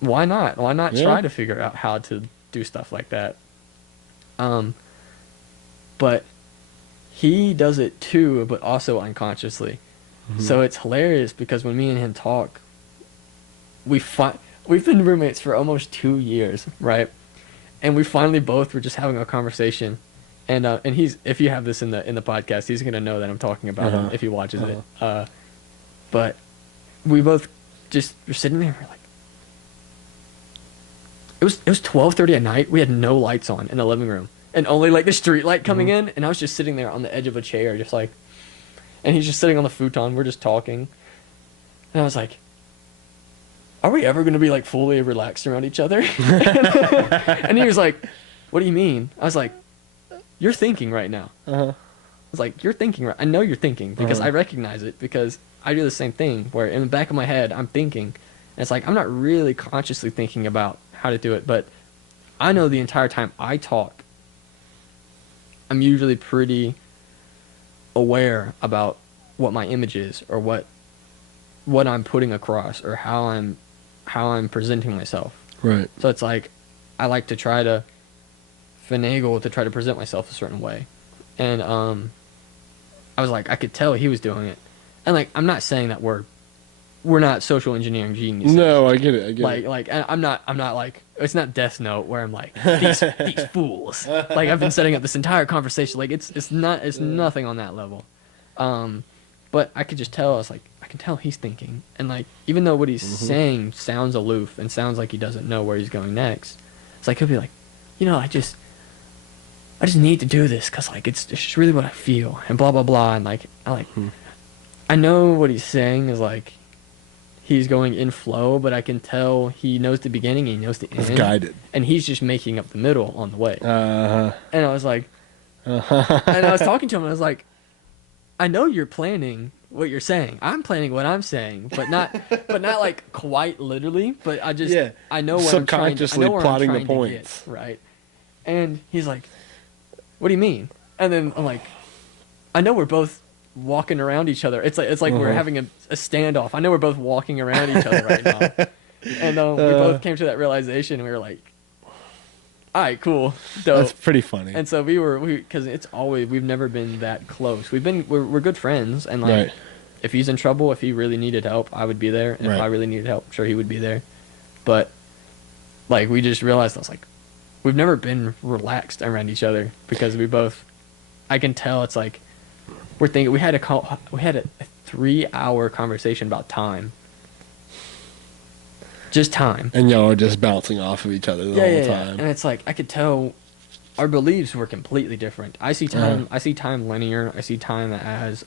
why not? Why not Yeah. try to figure out how to do stuff like that? But he does it too, but also unconsciously. So it's hilarious because when me and him talk, we've been roommates for almost 2 years, right? And we finally both were just having a conversation, and he's, if you have this in the podcast, he's gonna know that I'm talking about him if he watches it. But we both just were sitting there, we're like, it was 12:30 at night. We had no lights on in the living room, and only like the street light coming in, and I was just sitting there on the edge of a chair, just like, and he's just sitting on the futon. We're just talking, and I was like, are we ever going to be like fully relaxed around each other? And he was like, what do you mean? I was like, you're thinking right now. I was like, you're thinking right. I know you're thinking because I recognize it, because I do the same thing where in the back of my head I'm thinking, and it's like I'm not really consciously thinking about how to do it, but I know the entire time I talk, I'm usually pretty aware about what my image is, or what I'm putting across, or how I'm presenting myself. Right. So it's like I like to try to finagle to try to present myself a certain way. And I was like, I could tell he was doing it. And like, I'm not saying that we're not social engineering geniuses. No, I get it. Like I'm not like, it's not Death Note where I'm like, these fools. Like, I've been setting up this entire conversation. Like, it's nothing on that level. But I could just tell, I was like, I can tell he's thinking. And like, even though what he's saying sounds aloof and sounds like he doesn't know where he's going next, it's like, he'll be like, I just need to do this because like it's just really what I feel, and blah blah blah. And like I know what he's saying is like he's going in flow, but I can tell he knows the beginning and he knows the end. It's guided, and he's just making up the middle on the way. And I was like, and I was talking to him, and I was like, I know you're planning what you're saying. I'm planning what I'm saying, but not like quite literally. But I just I know where I'm trying. I know where plotting I'm trying the points, to get, right? And he's like, what do you mean? And then I'm like, I know we're both walking around each other. It's like we're having a standoff. I know we're both walking around each other right now. And we both came to that realization, and we were like, all right, cool. Dope. That's pretty funny. And so because we've never been that close. We're good friends, and like, if he's in trouble, if he really needed help, I would be there. And if I really needed help, I'm sure he would be there. But like, we just realized, I was like, we've never been relaxed around each other, because I can tell it's like, we're thinking, we had a 3-hour conversation about time. Just time. And y'all are just bouncing off of each other the whole time. And it's like, I could tell our beliefs were completely different. I see time linear. I see time as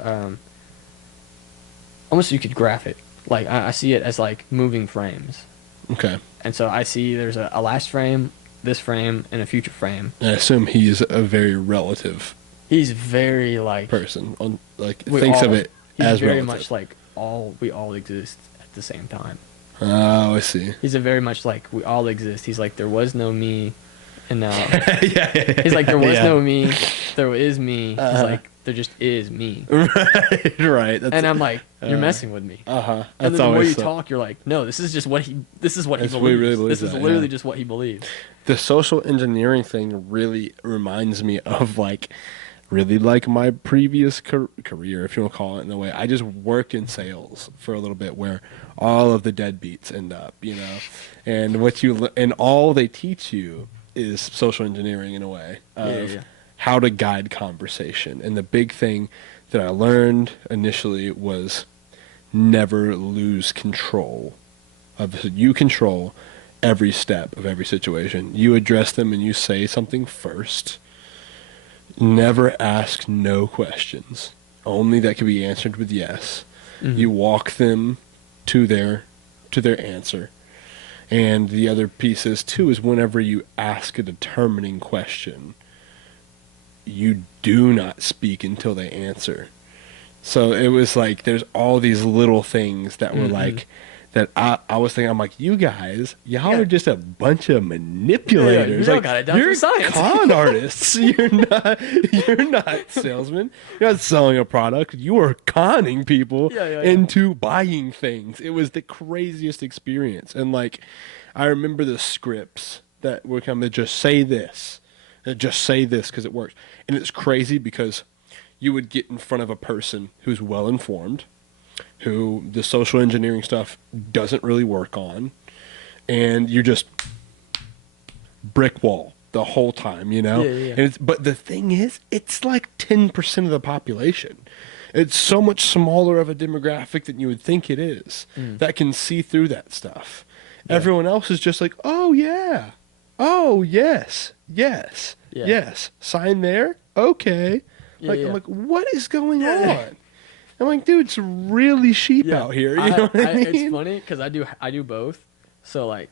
almost, you could graph it. Like, I see it as like moving frames. Okay. And so I see there's a last frame, this frame, and a future frame. I assume he's a very relative. He's very like person on thinks of it as very relative. much like we all exist at the same time. Oh, I see. He's a very much like we all exist. He's like, there was no me, and now he's like, there was no me, there is me. He's like, there just is me. Right. And I'm like, you're messing with me. And then the more you talk, you're like, no, this is what he believes. This is literally just what he believes. The social engineering thing really reminds me of like my previous career, if you want to call it in a way. I just worked in sales for a little bit, where all of the deadbeats end up, and all they teach you is social engineering in a way of how to guide conversation. And the big thing that I learned initially was never lose control of you control every step of every situation. You address them and you say something first. Never ask no questions. Only that can be answered with yes. You walk them to their answer. And the other piece is too is whenever you ask a determining question, you do not speak until they answer. So it was like there's all these little things that were like that I was thinking, I'm like, you guys, y'all are just a bunch of manipulators. You got it down you're to science. Con artists. You're not salesmen. You're not selling a product. You are conning people into buying things. It was the craziest experience. And like, I remember the scripts that were coming to just say this. Just say this because it works. And it's crazy because you would get in front of a person who's well informed, who the social engineering stuff doesn't really work on, and you just brick wall the whole time, you know? Yeah. And but the thing is, it's like 10% of the population. It's so much smaller of a demographic than you would think it is that can see through that stuff. Yeah. Everyone else is just like, oh, yeah. Oh, yes. Yes. Yeah. Yes. Sign there? Okay. I'm like, what is going on? I'm like, dude, it's really sheep out here. You know what I mean? It's funny because I do both. So like,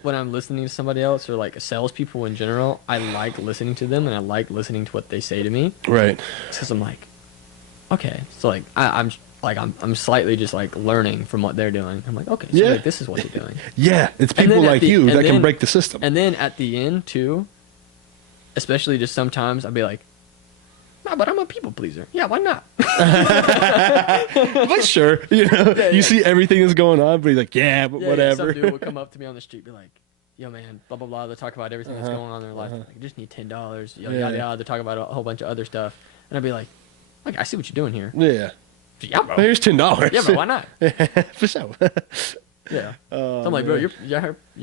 when I'm listening to somebody else or like salespeople in general, I like listening to them and I like listening to what they say to me. Right. Because I'm like, okay, so like I'm slightly just like learning from what they're doing. I'm like, okay, so like this is what they're doing. Yeah, it's people like you that can break the system. And then at the end too, especially just sometimes I'll be like, no, but I'm a people pleaser. Yeah, why not? But sure, you see everything that's going on, but you're like, but whatever. Some dude will come up to me on the street, be like, yo man, blah blah blah. They'll talk about everything that's going on in their life. Like, I just need $10. Yada yada. They'll talk about a whole bunch of other stuff, and I'll be like, I see what you're doing here. Yeah, bro. Here's $10. Yeah, bro. Why not? For sure. Yeah. So I'm like, bro, you're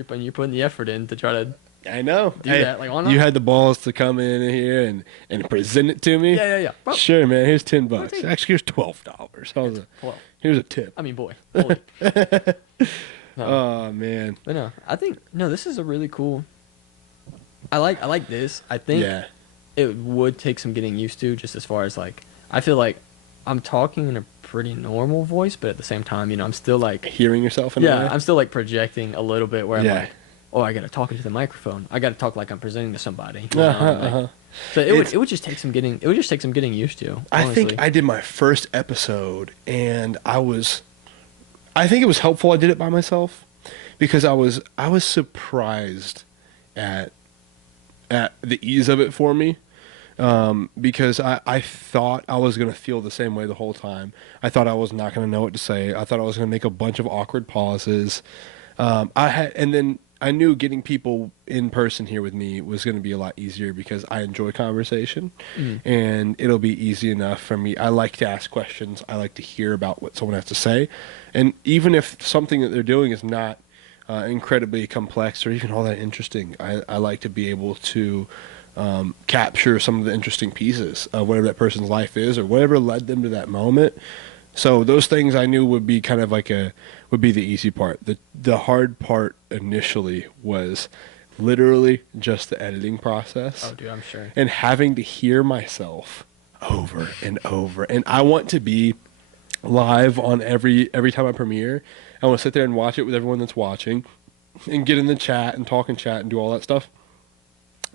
putting the effort in to try to. I know. Do that. Like, why not? You had the balls to come in here and present it to me. Yeah. Bro. Sure, man. Here's $10. Actually, here's $12. Here's a tip. I mean, boy. Holy. No. Oh man. But no, I think this is a really cool. I like this. I think it would take some getting used to, just as far as like, I feel like I'm talking in a pretty normal voice, but at the same time, I'm still like hearing yourself in a way? I'm still like projecting a little bit where I'm like, oh, I gotta talk into the microphone. I gotta talk like I'm presenting to somebody. So it would just take some getting used to. Honestly. I think I did my first episode, and I think it was helpful I did it by myself, because I was surprised at the ease of it for me. Because I thought I was going to feel the same way the whole time. I thought I was not going to know what to say. I thought I was going to make a bunch of awkward pauses. And then I knew getting people in person here with me was going to be a lot easier, because I enjoy conversation, and it'll be easy enough for me. I like to ask questions. I like to hear about what someone has to say. And even if something that they're doing is not incredibly complex or even all that interesting, I like to be able to capture some of the interesting pieces of whatever that person's life is, or whatever led them to that moment. So those things I knew would be kind of like would be the easy part. The hard part initially was literally just the editing process. Oh, dude, I'm sure. And having to hear myself over and over. And I want to be live on every time I premiere. I want to sit there and watch it with everyone that's watching, and get in the chat and talk and chat and do all that stuff.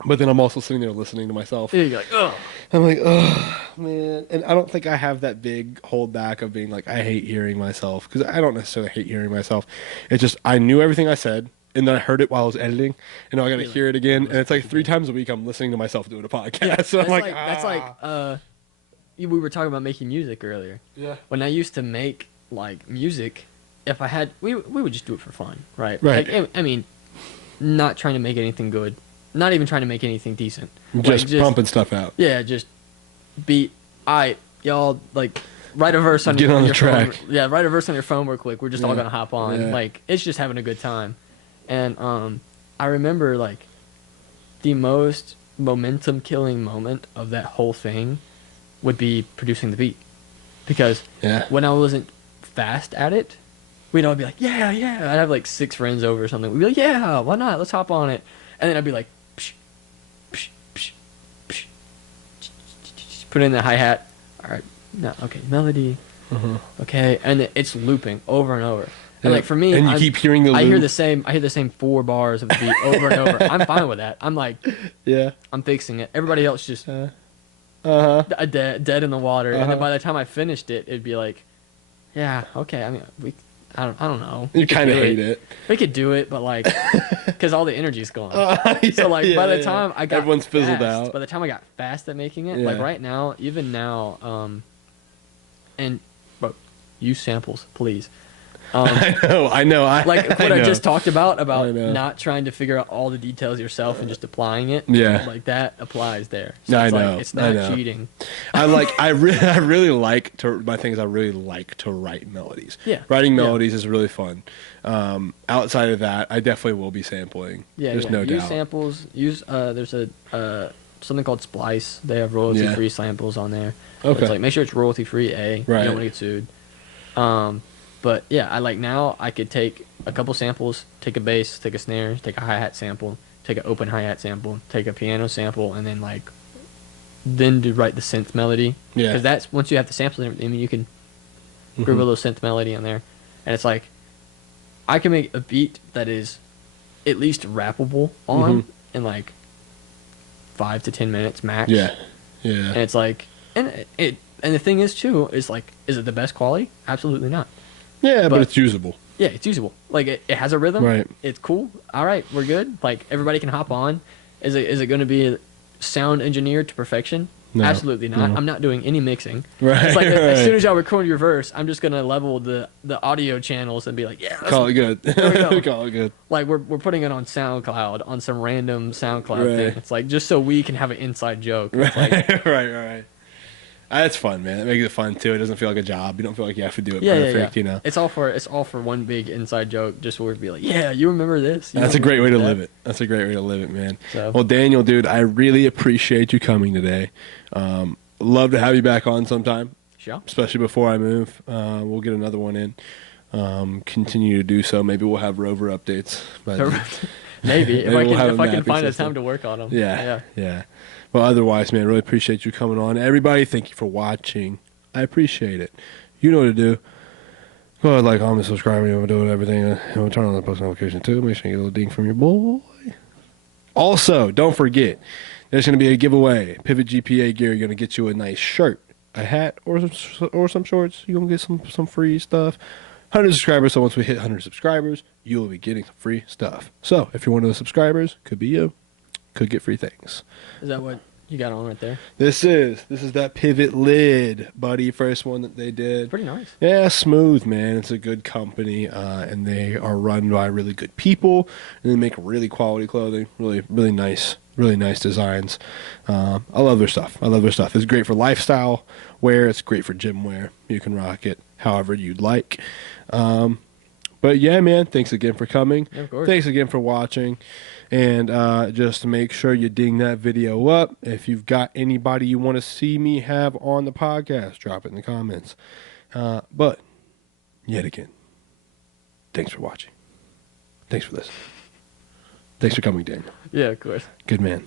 But then I'm also sitting there listening to myself. Yeah, you're like, ugh. I'm like, oh, man. And I don't think I have that big holdback of being like, I hate hearing myself. Because I don't necessarily hate hearing myself. It's just, I knew everything I said, and then I heard it while I was editing, and now I got to hear it again. And it's like 3 times a week I'm listening to myself doing a podcast. Yeah, so I'm like, that's like, we were talking about making music earlier. Yeah. When I used to make, like, music, if I had, we would just do it for fun, right? Right. Like, I mean, not trying to make anything good. Not even trying to make anything decent. Just pumping stuff out. Yeah, just beat. Y'all, like, write a verse on Get on the track. phone. Yeah, write a verse on your phone real quick. We're just all gonna hop on. Yeah. Like, it's just having a good time. And I remember, like, the most momentum killing moment of that whole thing would be producing the beat, because when I wasn't fast at it, we'd all be like, yeah. I'd have like 6 friends over or something. We'd be like, yeah, why not? Let's hop on it. And then I'd be like, put in the hi-hat. All right, no, okay, melody. Okay, and it's looping over and over. And like for me, and you keep hearing the loop. I hear the same 4 bars of the beat over and over. I'm fine with that. I'm like, I'm fixing it. Everybody else just dead in the water. And then by the time I finished it, it'd be like, yeah, okay. I mean, I don't know. You kind of hate it. We could do it, but like, because all the energy's gone. So like, by the time I got everyone's fizzled fast, out. By the time I got fast at making it, like right now, even now, and but use samples, please. I know. Like what I just talked about I know. not trying to figure out all the details yourself and just applying it. Yeah. Like that applies there. So I it's know. like it's I not know. cheating. I really like to. My thing is, I really like to write melodies. Yeah. Writing Yeah. melodies is really fun. Outside of that, I definitely will be sampling. Yeah, There's no use doubt. samples. Use there's a something called Splice. They have royalty free samples on there. Okay. It's like make sure it's royalty free. Right. You don't want to get sued. But yeah, I like now I could take a couple samples, take a bass, take a snare, take a hi-hat sample, take an open hi-hat sample, take a piano sample, and then to write the synth melody. Yeah. Because that's once you have the samples and everything, I mean you can groove a little synth melody on there, and it's like I can make a beat that is at least rappable on in like 5 to 10 minutes max. Yeah. And Yeah. it's like, and the thing is too, is like, is it the best quality? Absolutely not. Yeah, but but- it's usable. Yeah, it's usable. Like it has a rhythm. Right. It's cool. All right, we're good. Like everybody can hop on. Is it going to be sound engineered to perfection? No. Absolutely not. No. I'm not doing any mixing. Right. It's like as right. soon as y'all record your verse, I'm just gonna level the audio channels and be like, yeah, Call it good. we go. Call it good. like we're putting it on SoundCloud on some random SoundCloud Right. thing. It's like just so we can have an inside joke. It's Right. like, right. That's fun, man. It makes it fun too. It doesn't feel like a job. You don't feel like you have to do it yeah, perfect. yeah. You know. It's all for one big inside joke. Just where it'd be like, yeah, you remember this? You That's a great way to remember live that? it. That's a great way to live it, man. So- Well, Daniel, dude, I really appreciate you coming today. Love to have you back on sometime, Sure. especially before I move. We'll get another one in. Continue to do so. Maybe we'll have rover updates. But Maybe if Maybe we'll I have a can mapping find a system. time to work on them. yeah. Well, otherwise, man, really appreciate you coming on. Everybody, thank you for watching. I appreciate it. You know what to do. Go ahead, like, comment, subscribe, and do everything. And turn on the post notification too. Make sure you get a little ding from your boy. Also, don't forget, there's going to be a giveaway. Pivot GPA gear. You're going to get you a nice shirt, a hat, or some shorts. You're going to get some free stuff. 100 subscribers. So once we hit 100 subscribers, you will be getting some free stuff. So if you're one of the subscribers, could be you. Could get free things. Is that what you got on right there? This is that pivot lid, buddy. First one that they did. Pretty nice. Yeah, smooth, man. It's a good company, and they are run by really good people, and they make really quality clothing. Really nice designs. I love their stuff. It's great for lifestyle wear. It's great for gym wear. You can rock it however you'd like. But yeah, man, thanks again for coming. Yeah, of course. Thanks again for watching. And just make sure you ding that video up. If you've got anybody you want to see me have on the podcast, drop it in the comments. But yet again, thanks for watching. Thanks for listening. Thanks for coming, Daniel. Yeah, of course. Good man.